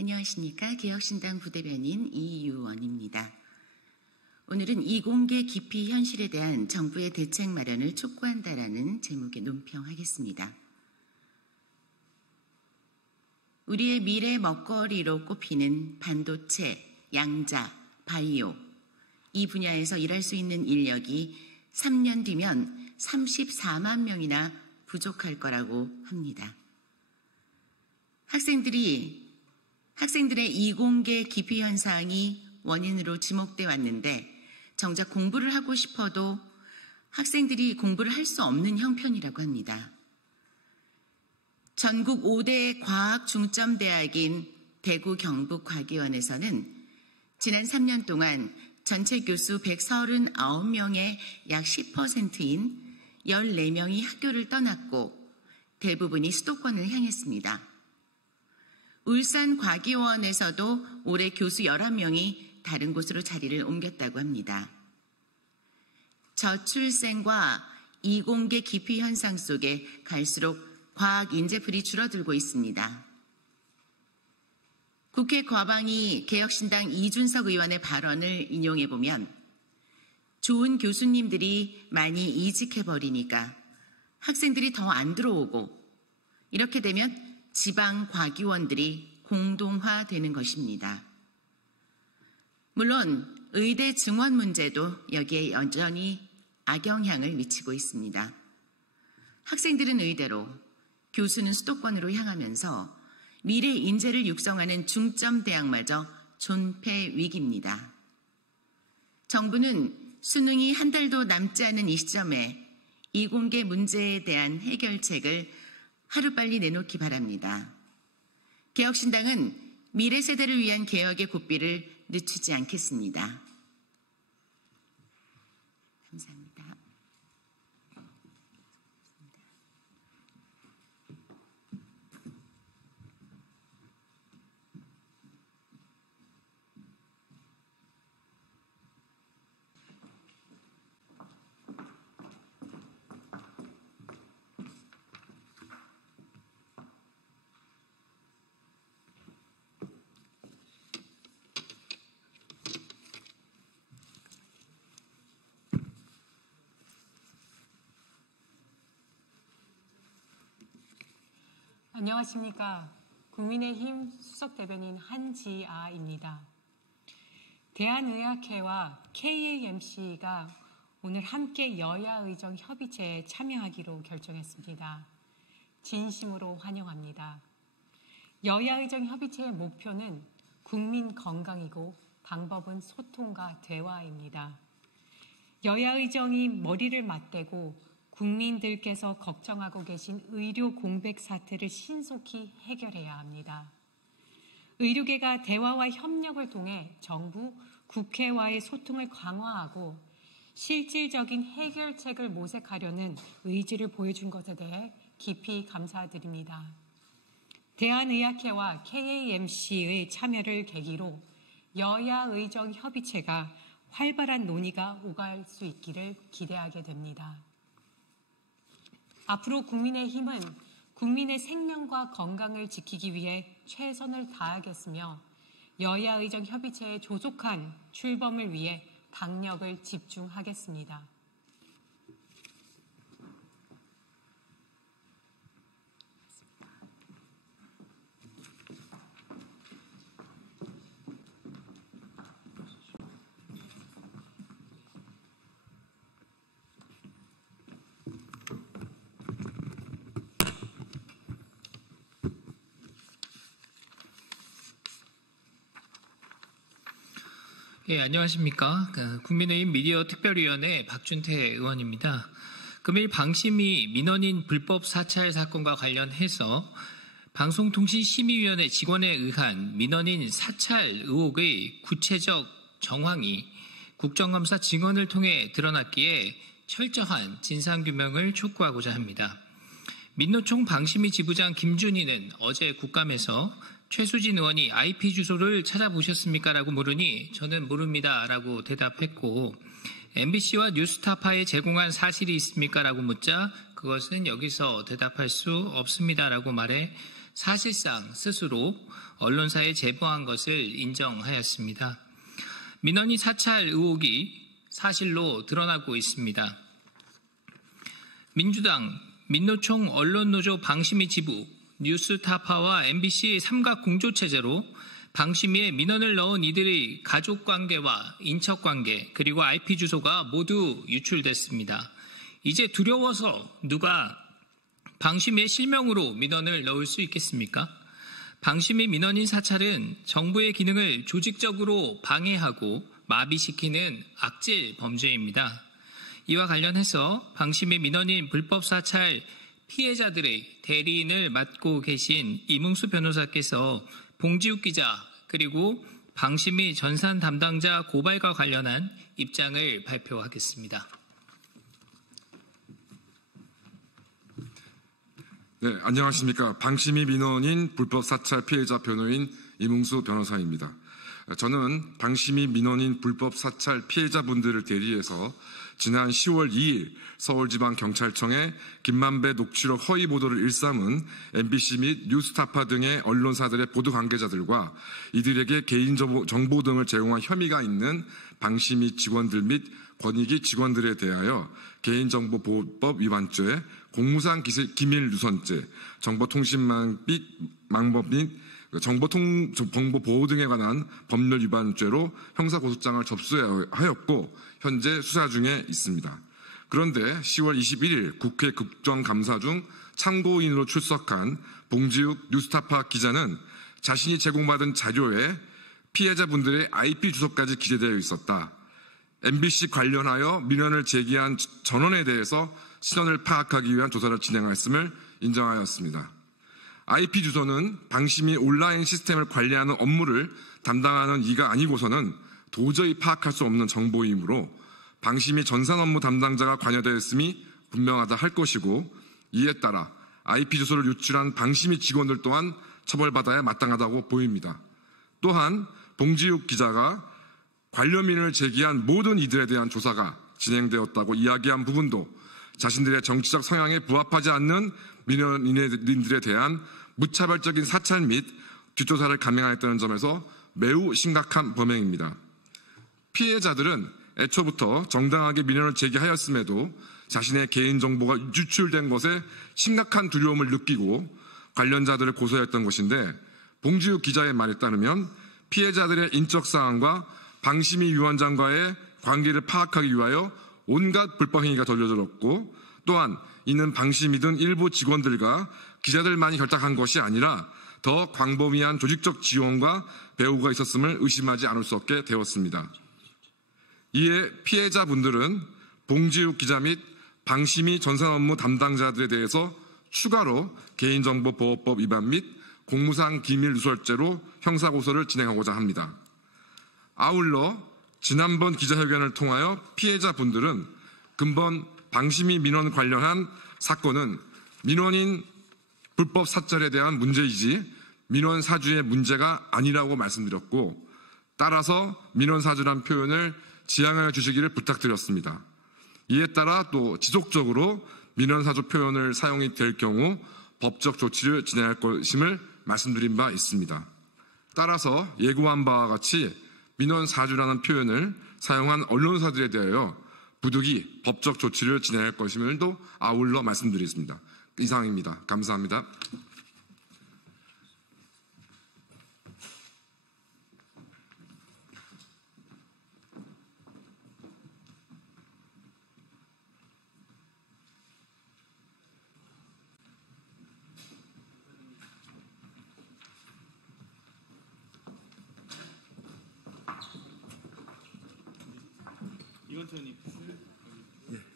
안녕하십니까. 개혁신당 부대변인 이유원입니다. 오늘은 이공계 기피 현실에 대한 정부의 대책 마련을 촉구한다라는 제목의 논평하겠습니다. 우리의 미래 먹거리로 꼽히는 반도체, 양자, 바이오 이 분야에서 일할 수 있는 인력이 3년 뒤면 34만 명이나 부족할 거라고 합니다. 학생들의 이공계 기피 현상이 원인으로 지목돼 왔는데 정작 공부를 하고 싶어도 학생들이 공부를 할 수 없는 형편이라고 합니다. 전국 5대 과학 중점 대학인 대구 경북과기원에서는 지난 3년 동안 전체 교수 139명의 약 10%인 14명이 학교를 떠났고 대부분이 수도권을 향했습니다. 울산과기원에서도 올해 교수 11명이 다른 곳으로 자리를 옮겼다고 합니다. 저출생과 이공계 기피 현상 속에 갈수록 과학 인재풀이 줄어들고 있습니다. 국회 과방위 개혁신당 이준석 의원의 발언을 인용해보면 좋은 교수님들이 많이 이직해버리니까 학생들이 더 안 들어오고 이렇게 되면 지방 과기원들이 공동화되는 것입니다. 물론 의대 증원 문제도 여기에 여전히 악영향을 미치고 있습니다. 학생들은 의대로, 교수는 수도권으로 향하면서 미래 인재를 육성하는 중점 대학마저 존폐 위기입니다. 정부는 수능이 한 달도 남지 않은 이 시점에 이공계 문제에 대한 해결책을 하루빨리 내놓기 바랍니다. 개혁신당은 미래 세대를 위한 개혁의 고삐를 늦추지 않겠습니다. 감사합니다. 안녕하십니까. 국민의힘 수석대변인 한지아입니다. 대한의학회와 KAMC가 오늘 함께 여야의정 협의체에 참여하기로 결정했습니다. 진심으로 환영합니다. 여야의정 협의체의 목표는 국민 건강이고 방법은 소통과 대화입니다. 여야의정이 머리를 맞대고 국민들께서 걱정하고 계신 의료 공백 사태를 신속히 해결해야 합니다. 의료계가 대화와 협력을 통해 정부, 국회와의 소통을 강화하고 실질적인 해결책을 모색하려는 의지를 보여준 것에 대해 깊이 감사드립니다. 대한의학회와 KAMC의 참여를 계기로 여야의정 협의체가 활발한 논의가 오갈 수 있기를 기대하게 됩니다. 앞으로 국민의힘은 국민의 생명과 건강을 지키기 위해 최선을 다하겠으며 여야의정 협의체의 조속한 출범을 위해 당력을 집중하겠습니다. 예, 안녕하십니까. 국민의힘 미디어 특별위원회 박준태 의원입니다. 금일 방심위 민원인 불법 사찰 사건과 관련해서 방송통신심의위원회 직원에 의한 민원인 사찰 의혹의 구체적 정황이 국정감사 증언을 통해 드러났기에 철저한 진상규명을 촉구하고자 합니다. 민노총 방심위 지부장 김준희는 어제 국감에서 최수진 의원이 IP 주소를 찾아보셨습니까? 라고 물으니 저는 모릅니다. 라고 대답했고 MBC와 뉴스타파에 제공한 사실이 있습니까? 라고 묻자 그것은 여기서 대답할 수 없습니다. 라고 말해 사실상 스스로 언론사에 제보한 것을 인정하였습니다. 민원인 사찰 의혹이 사실로 드러나고 있습니다. 민주당, 민노총 언론노조 방심위 지부, 뉴스타파와 MBC 삼각 공조체제로 방심위에 민원을 넣은 이들의 가족관계와 인척관계 그리고 IP 주소가 모두 유출됐습니다. 이제 두려워서 누가 방심위에 실명으로 민원을 넣을 수 있겠습니까? 방심위 민원인 사찰은 정부의 기능을 조직적으로 방해하고 마비시키는 악질 범죄입니다. 이와 관련해서 방심위 민원인 불법 사찰 피해자들의 대리인을 맡고 계신 이문수 변호사께서 봉지욱 기자 그리고 방심위 전산 담당자 고발과 관련한 입장을 발표하겠습니다. 네, 안녕하십니까. 방심위 민원인 불법 사찰 피해자 변호인 이문수 변호사입니다. 저는 방심위 민원인 불법 사찰 피해자분들을 대리해서 지난 10월 2일 서울지방경찰청에 김만배 녹취록 허위 보도를 일삼은 MBC 및 뉴스타파 등의 언론사들의 보도 관계자들과 이들에게 개인정보 등을 제공한 혐의가 있는 방심위 직원들 및 권익위 직원들에 대하여 개인정보보호법 위반죄, 공무상 기밀 누선죄, 정보통신망법 및 정보 보호 등에 관한 법률 위반죄로 형사고소장을 접수하였고 현재 수사 중에 있습니다. 그런데 10월 21일 국회 국정감사 중 참고인으로 출석한 봉지욱 뉴스타파 기자는 자신이 제공받은 자료에 피해자분들의 IP 주소까지 기재되어 있었다. MBC 관련하여 민원을 제기한 전원에 대해서 신원을 파악하기 위한 조사를 진행하였음을 인정하였습니다. IP 주소는 방심이 온라인 시스템을 관리하는 업무를 담당하는 이가 아니고서는 도저히 파악할 수 없는 정보이므로 방심이 전산 업무 담당자가 관여되었음이 분명하다 할 것이고 이에 따라 IP 주소를 유출한 방심이 직원들 또한 처벌받아야 마땅하다고 보입니다. 또한 봉지욱 기자가 관련 민원을 제기한 모든 이들에 대한 조사가 진행되었다고 이야기한 부분도 자신들의 정치적 성향에 부합하지 않는 민원인들에 대한 무차별적인 사찰 및 뒷조사를 감행하였다는 점에서 매우 심각한 범행입니다. 피해자들은 애초부터 정당하게 민원을 제기하였음에도 자신의 개인정보가 유출된 것에 심각한 두려움을 느끼고 관련자들을 고소했던 것인데 봉지욱 기자의 말에 따르면 피해자들의 인적사항과 방심위 위원장과의 관계를 파악하기 위하여 온갖 불법행위가 돌려들었고 또한 이는 방심이든 일부 직원들과 기자들만이 결탁한 것이 아니라 더 광범위한 조직적 지원과 배후가 있었음을 의심하지 않을 수 없게 되었습니다. 이에 피해자분들은 봉지욱 기자 및 방심위 전산 업무 담당자들에 대해서 추가로 개인정보보호법 위반 및 공무상 기밀 누설죄로 형사고소를 진행하고자 합니다. 아울러 지난번 기자회견을 통하여 피해자분들은 근본 방심위 민원 관련한 사건은 민원인 불법 사찰에 대한 문제이지 민원 사주의 문제가 아니라고 말씀드렸고 따라서 민원 사주란 표현을 지양하여 주시기를 부탁드렸습니다. 이에 따라 또 지속적으로 민원 사주 표현을 사용이 될 경우 법적 조치를 진행할 것임을 말씀드린 바 있습니다. 따라서 예고한 바와 같이 민원 사주라는 표현을 사용한 언론사들에 대하여 부득이 법적 조치를 진행할 것임을 또 아울러 말씀드리겠습니다. 이상입니다. 감사합니다.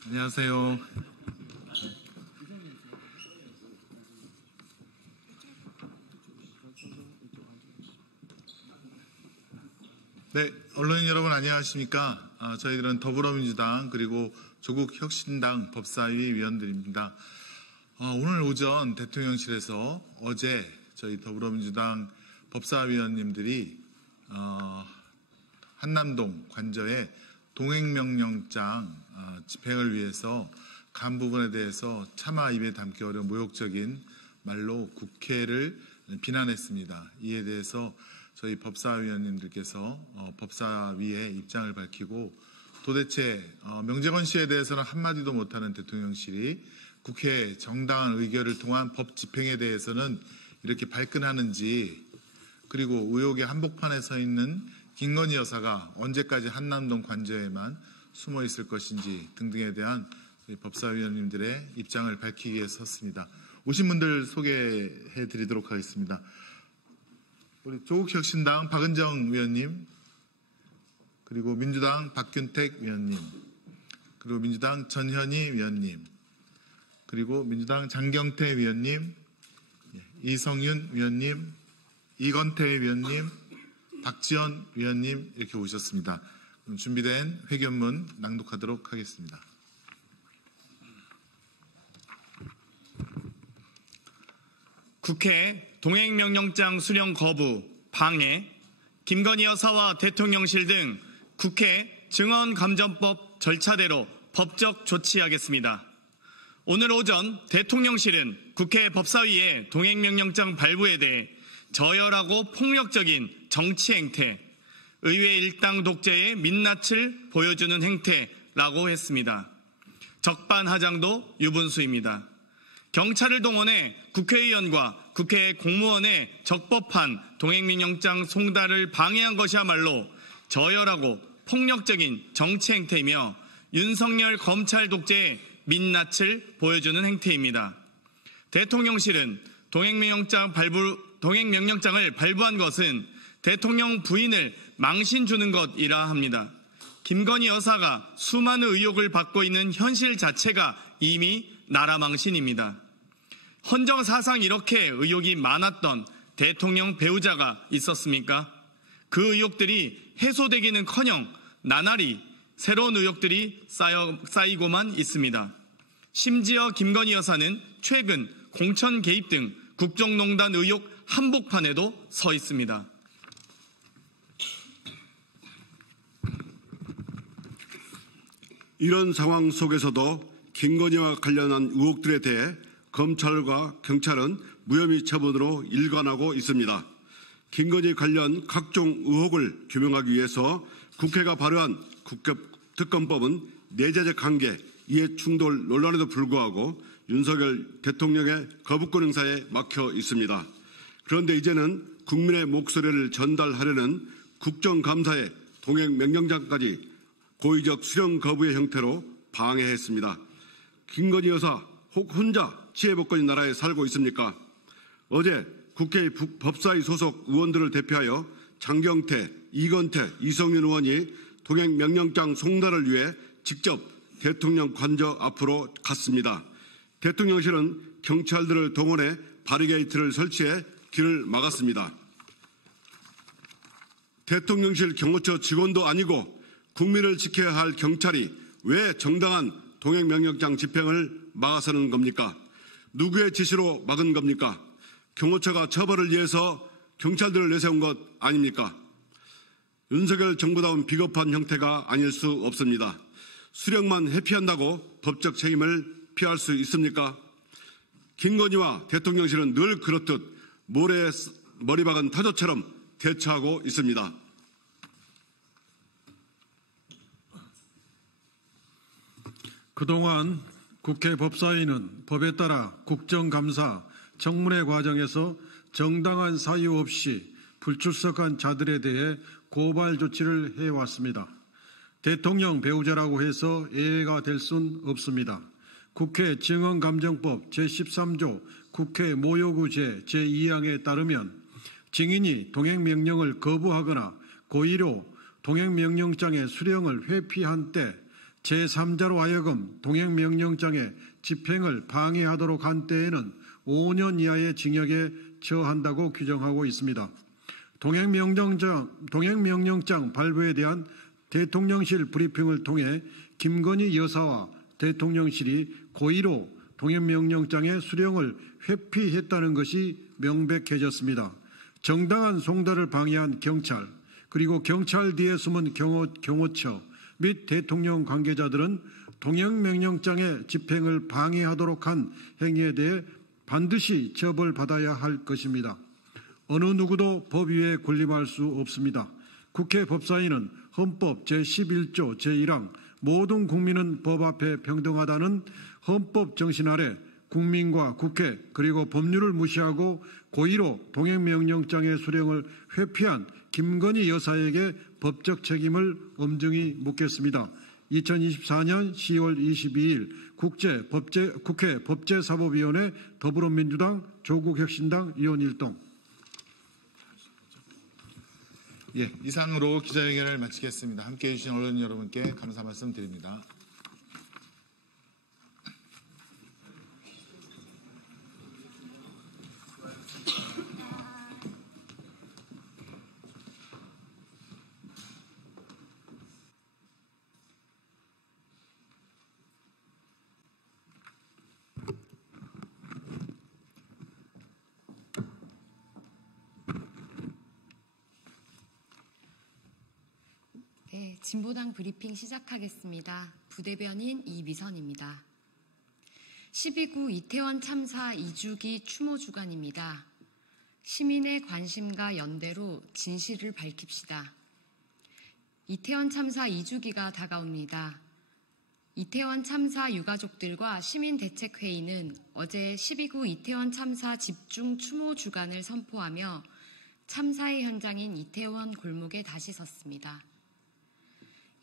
안녕하세요. 네, 언론인 여러분 안녕하십니까? 저희들은 더불어민주당 그리고 조국혁신당 법사위 위원들입니다. 오늘 오전 대통령실에서 어제 저희 더불어민주당 법사위원님들이 한남동 관저에 동행명령장 집행을 위해서 간 부분에 대해서 차마 입에 담기 어려운 모욕적인 말로 국회를 비난했습니다. 이에 대해서 저희 법사위원님들께서 법사위의 입장을 밝히고 도대체 명재건 씨에 대해서는 한마디도 못하는 대통령실이 국회의 정당한 의결을 통한 법 집행에 대해서는 이렇게 발끈하는지, 그리고 의혹의 한복판에 서 있는 김건희 여사가 언제까지 한남동 관저에만 숨어 있을 것인지 등등에 대한 저희 법사위원님들의 입장을 밝히기 위해 섰습니다. 오신 분들 소개해 드리도록 하겠습니다. 우리 조국혁신당 박은정 위원님, 그리고 민주당 박균택 위원님, 그리고 민주당 전현희 위원님, 그리고 민주당 장경태 위원님, 이성윤 위원님, 이건태 위원님, 박지원 위원님 이렇게 오셨습니다. 그럼 준비된 회견문 낭독하도록 하겠습니다. 국회 동행명령장 수령 거부, 방해, 김건희 여사와 대통령실 등 국회 증언감점법 절차대로 법적 조치하겠습니다. 오늘 오전 대통령실은 국회 법사위의 동행명령장 발부에 대해 저열하고 폭력적인 정치 행태, 의회 일당 독재의 민낯을 보여주는 행태라고 했습니다. 적반하장도 유분수입니다. 경찰을 동원해 국회의원과 국회 공무원의 적법한 동행명령장 송달을 방해한 것이야말로 저열하고 폭력적인 정치 행태이며 윤석열 검찰 독재의 민낯을 보여주는 행태입니다. 대통령실은 동행명령장을 발부한 것은 대통령 부인을 망신 주는 것이라 합니다. 김건희 여사가 수많은 의혹을 받고 있는 현실 자체가 이미 나라 망신입니다. 헌정사상 이렇게 의혹이 많았던 대통령 배우자가 있었습니까? 그 의혹들이 해소되기는커녕 나날이 새로운 의혹들이 쌓이고만 있습니다. 심지어 김건희 여사는 최근 공천 개입 등 국정농단 의혹 한복판에도 서 있습니다. 이런 상황 속에서도 김건희와 관련한 의혹들에 대해 검찰과 경찰은 무혐의 처분으로 일관하고 있습니다. 김건희 관련 각종 의혹을 규명하기 위해서 국회가 발의한 국회특검법은 내재적 한계, 이해충돌 논란에도 불구하고 윤석열 대통령의 거부권 행사에 막혀 있습니다. 그런데 이제는 국민의 목소리를 전달하려는 국정감사의 동행명령장까지 고의적 수령 거부의 형태로 방해했습니다. 김건희 여사 혹 혼자 치해복권인 나라에 살고 있습니까? 어제 국회 법사위 소속 의원들을 대표하여 장경태, 이건태, 이성윤 의원이 동행명령장 송달을 위해 직접 대통령 관저 앞으로 갔습니다. 대통령실은 경찰들을 동원해 바리게이트를 설치해 길을 막았습니다. 대통령실 경호처 직원도 아니고 국민을 지켜야 할 경찰이 왜 정당한 동행명령장 집행을 막아서는 겁니까? 누구의 지시로 막은 겁니까? 경호처가 처벌을 위해서 경찰들을 내세운 것 아닙니까? 윤석열 정부다운 비겁한 형태가 아닐 수 없습니다. 수령만 회피한다고 법적 책임을 피할 수 있습니까? 김건희와 대통령실은 늘 그렇듯 모래에 머리 박은 타조처럼 대처하고 있습니다. 그동안 국회 법사위는 법에 따라 국정감사, 청문회 과정에서 정당한 사유 없이 불출석한 자들에 대해 고발 조치를 해왔습니다. 대통령 배우자라고 해서 예외가 될 순 없습니다. 국회 증언감정법 제13조 국회 모욕의제 제2항에 따르면 증인이 동행명령을 거부하거나 고의로 동행명령장의 수령을 회피한 때 제3자로 하여금 동행명령장의 집행을 방해하도록 한 때에는 5년 이하의 징역에 처한다고 규정하고 있습니다. 동행명령장 발부에 대한 대통령실 브리핑을 통해 김건희 여사와 대통령실이 고의로 동행명령장의 수령을 회피했다는 것이 명백해졌습니다. 정당한 송달을 방해한 경찰, 그리고 경찰 뒤에 숨은 경호처 및 대통령 관계자들은 동행명령장의 집행을 방해하도록 한 행위에 대해 반드시 처벌받아야 할 것입니다. 어느 누구도 법 위에 군림할 수 없습니다. 국회 법사위는 헌법 제11조 제1항 모든 국민은 법 앞에 평등하다는 헌법 정신 아래 국민과 국회 그리고 법률을 무시하고 고의로 동행명령장의 수령을 회피한 김건희 여사에게 법적 책임을 엄중히 묻겠습니다. 2024년 10월 22일 국회 법제사법위원회 더불어민주당 조국혁신당 의원 일동. 예, 이상으로 기자회견을 마치겠습니다. 함께해 주신 언론 여러분께 감사 말씀드립니다. 네, 진보당 브리핑 시작하겠습니다. 부대변인 이미선입니다. 12구 이태원 참사 2주기 추모 주간입니다. 시민의 관심과 연대로 진실을 밝힙시다. 이태원 참사 2주기가 다가옵니다. 이태원 참사 유가족들과 시민대책회의는 어제 12구 이태원 참사 집중 추모 주간을 선포하며 참사의 현장인 이태원 골목에 다시 섰습니다.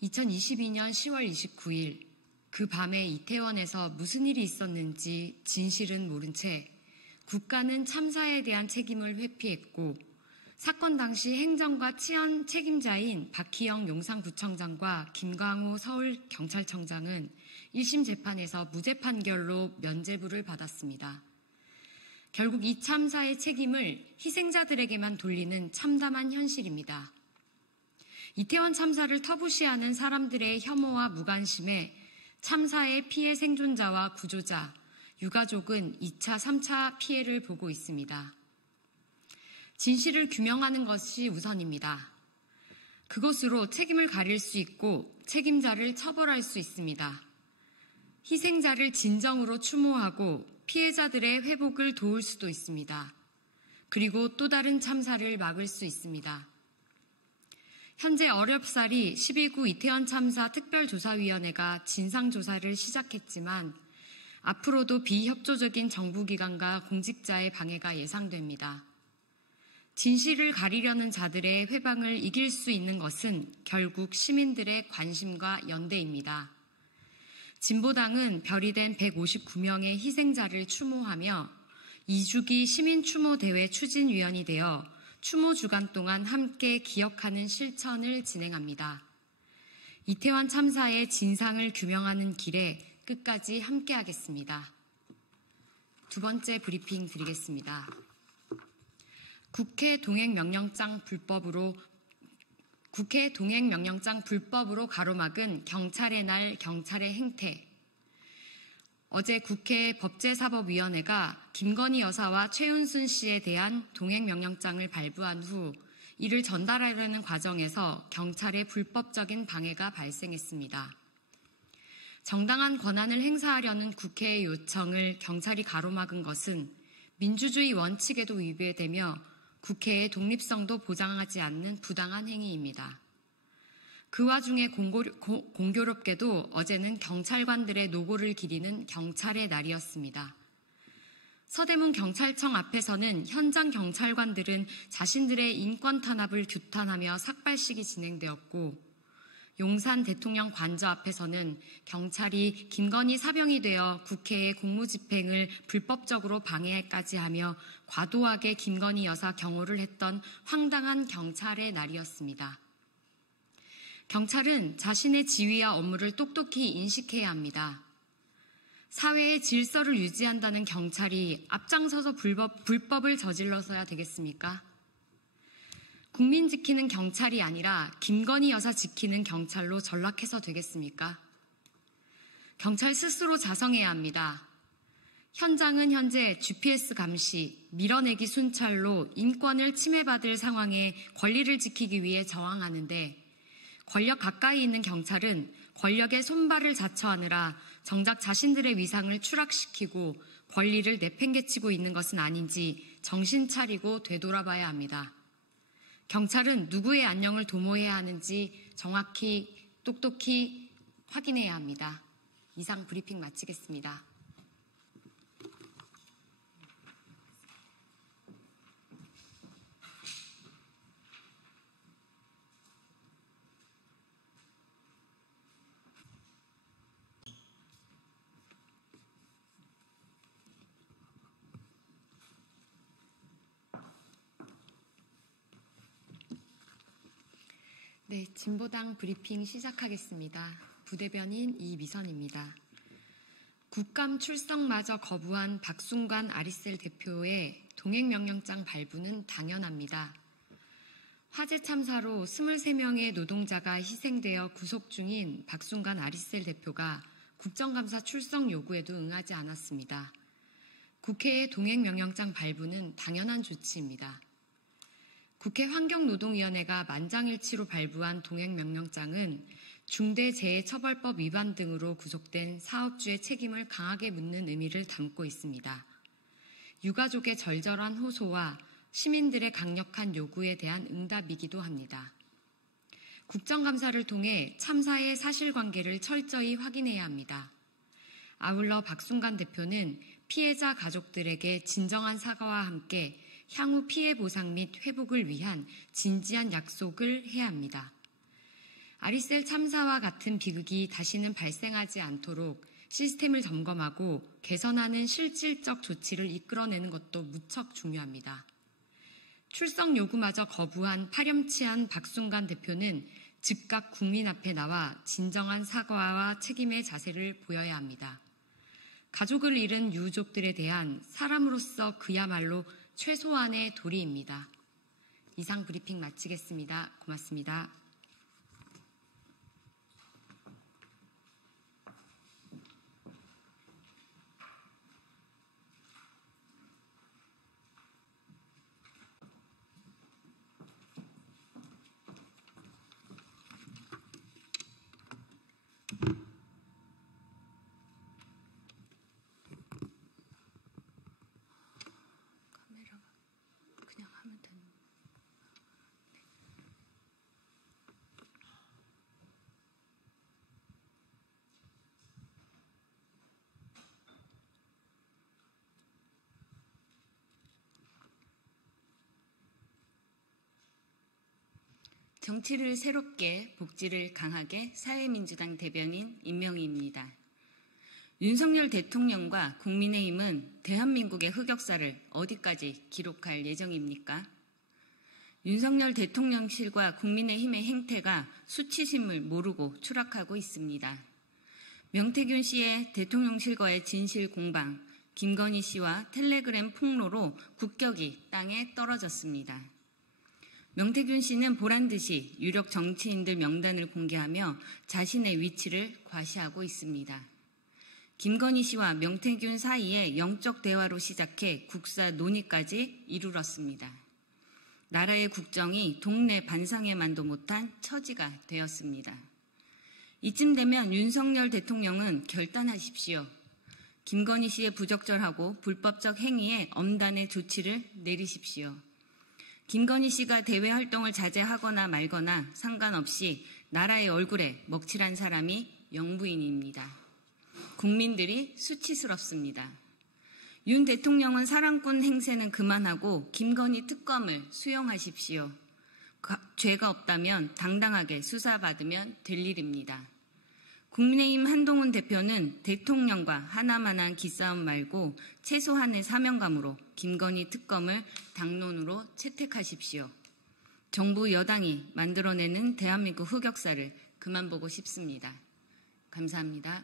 2022년 10월 29일 그 밤에 이태원에서 무슨 일이 있었는지 진실은 모른 채 국가는 참사에 대한 책임을 회피했고 사건 당시 행정과 치안 책임자인 박희영 용산구청장과 김광호 서울경찰청장은 1심 재판에서 무죄 판결로 면죄부를 받았습니다. 결국 이 참사의 책임을 희생자들에게만 돌리는 참담한 현실입니다. 이태원 참사를 터부시하는 사람들의 혐오와 무관심에 참사의 피해 생존자와 구조자, 유가족은 2차, 3차 피해를 보고 있습니다. 진실을 규명하는 것이 우선입니다. 그것으로 책임을 가릴 수 있고 책임자를 처벌할 수 있습니다. 희생자를 진정으로 추모하고 피해자들의 회복을 도울 수도 있습니다. 그리고 또 다른 참사를 막을 수 있습니다. 현재 어렵사리 12구 이태원 참사 특별조사위원회가 진상조사를 시작했지만 앞으로도 비협조적인 정부기관과 공직자의 방해가 예상됩니다. 진실을 가리려는 자들의 회방을 이길 수 있는 것은 결국 시민들의 관심과 연대입니다. 진보당은 별이 된 159명의 희생자를 추모하며 2주기 시민추모대회 추진위원이 되어 추모 주간 동안 함께 기억하는 실천을 진행합니다. 이태원 참사의 진상을 규명하는 길에 끝까지 함께하겠습니다. 두 번째 브리핑 드리겠습니다. 국회 동행명령장 불법으로 가로막은 경찰의 날 경찰의 행태. 어제 국회 법제사법위원회가 김건희 여사와 최은순 씨에 대한 동행명령장을 발부한 후 이를 전달하려는 과정에서 경찰의 불법적인 방해가 발생했습니다. 정당한 권한을 행사하려는 국회의 요청을 경찰이 가로막은 것은 민주주의 원칙에도 위배되며 국회의 독립성도 보장하지 않는 부당한 행위입니다. 그 와중에 공교롭게도 어제는 경찰관들의 노고를 기리는 경찰의 날이었습니다. 서대문 경찰청 앞에서는 현장 경찰관들은 자신들의 인권 탄압을 규탄하며 삭발식이 진행되었고 용산 대통령 관저 앞에서는 경찰이 김건희 사병이 되어 국회의 공무집행을 불법적으로 방해까지 하며 과도하게 김건희 여사 경호를 했던 황당한 경찰의 날이었습니다. 경찰은 자신의 지위와 업무를 똑똑히 인식해야 합니다. 사회의 질서를 유지한다는 경찰이 앞장서서 불법을 저질러서야 되겠습니까? 국민 지키는 경찰이 아니라 김건희 여사 지키는 경찰로 전락해서 되겠습니까? 경찰 스스로 자성해야 합니다. 현장은 현재 GPS 감시, 밀어내기 순찰로 인권을 침해받을 상황에 권리를 지키기 위해 저항하는데 권력 가까이 있는 경찰은 권력의 손발을 자처하느라 정작 자신들의 위상을 추락시키고 권리를 내팽개치고 있는 것은 아닌지 정신 차리고 되돌아봐야 합니다. 경찰은 누구의 안녕을 도모해야 하는지 정확히 똑똑히 확인해야 합니다. 이상 브리핑 마치겠습니다. 네, 진보당 브리핑 시작하겠습니다. 부대변인 이미선입니다. 국감 출석마저 거부한 박순관 아리셀 대표의 동행명령장 발부는 당연합니다. 화재 참사로 23명의 노동자가 희생되어 구속 중인 박순관 아리셀 대표가 국정감사 출석 요구에도 응하지 않았습니다. 국회의 동행명령장 발부는 당연한 조치입니다. 국회 환경노동위원회가 만장일치로 발부한 동행명령장은 중대재해처벌법 위반 등으로 구속된 사업주의 책임을 강하게 묻는 의미를 담고 있습니다. 유가족의 절절한 호소와 시민들의 강력한 요구에 대한 응답이기도 합니다. 국정감사를 통해 참사의 사실관계를 철저히 확인해야 합니다. 아울러 박순간 대표는 피해자 가족들에게 진정한 사과와 함께 향후 피해 보상 및 회복을 위한 진지한 약속을 해야 합니다. 아리셀 참사와 같은 비극이 다시는 발생하지 않도록 시스템을 점검하고 개선하는 실질적 조치를 이끌어내는 것도 무척 중요합니다. 출석 요구마저 거부한 파렴치한 박순간 대표는 즉각 국민 앞에 나와 진정한 사과와 책임의 자세를 보여야 합니다. 가족을 잃은 유족들에 대한 사람으로서 그야말로 최소한의 도리입니다. 이상 브리핑 마치겠습니다. 고맙습니다. 정치를 새롭게, 복지를 강하게 사회민주당 대변인 임명희입니다. 윤석열 대통령과 국민의힘은 대한민국의 흑역사를 어디까지 기록할 예정입니까? 윤석열 대통령실과 국민의힘의 행태가 수치심을 모르고 추락하고 있습니다. 명태균 씨의 대통령실과의 진실 공방, 김건희 씨와 텔레그램 폭로로 국격이 땅에 떨어졌습니다. 명태균 씨는 보란듯이 유력 정치인들 명단을 공개하며 자신의 위치를 과시하고 있습니다. 김건희 씨와 명태균 사이에 영적 대화로 시작해 국사 논의까지 이르렀습니다. 나라의 국정이 동네 반상회만도 못한 처지가 되었습니다. 이쯤 되면 윤석열 대통령은 결단하십시오. 김건희 씨의 부적절하고 불법적 행위에 엄단의 조치를 내리십시오. 김건희 씨가 대외 활동을 자제하거나 말거나 상관없이 나라의 얼굴에 먹칠한 사람이 영부인입니다. 국민들이 수치스럽습니다. 윤 대통령은 사랑꾼 행세는 그만하고 김건희 특검을 수용하십시오. 죄가 없다면 당당하게 수사받으면 될 일입니다. 국민의힘 한동훈 대표는 대통령과 하나만한 기싸움 말고 최소한의 사명감으로 김건희 특검을 당론으로 채택하십시오. 정부 여당이 만들어내는 대한민국 흑역사를 그만 보고 싶습니다. 감사합니다.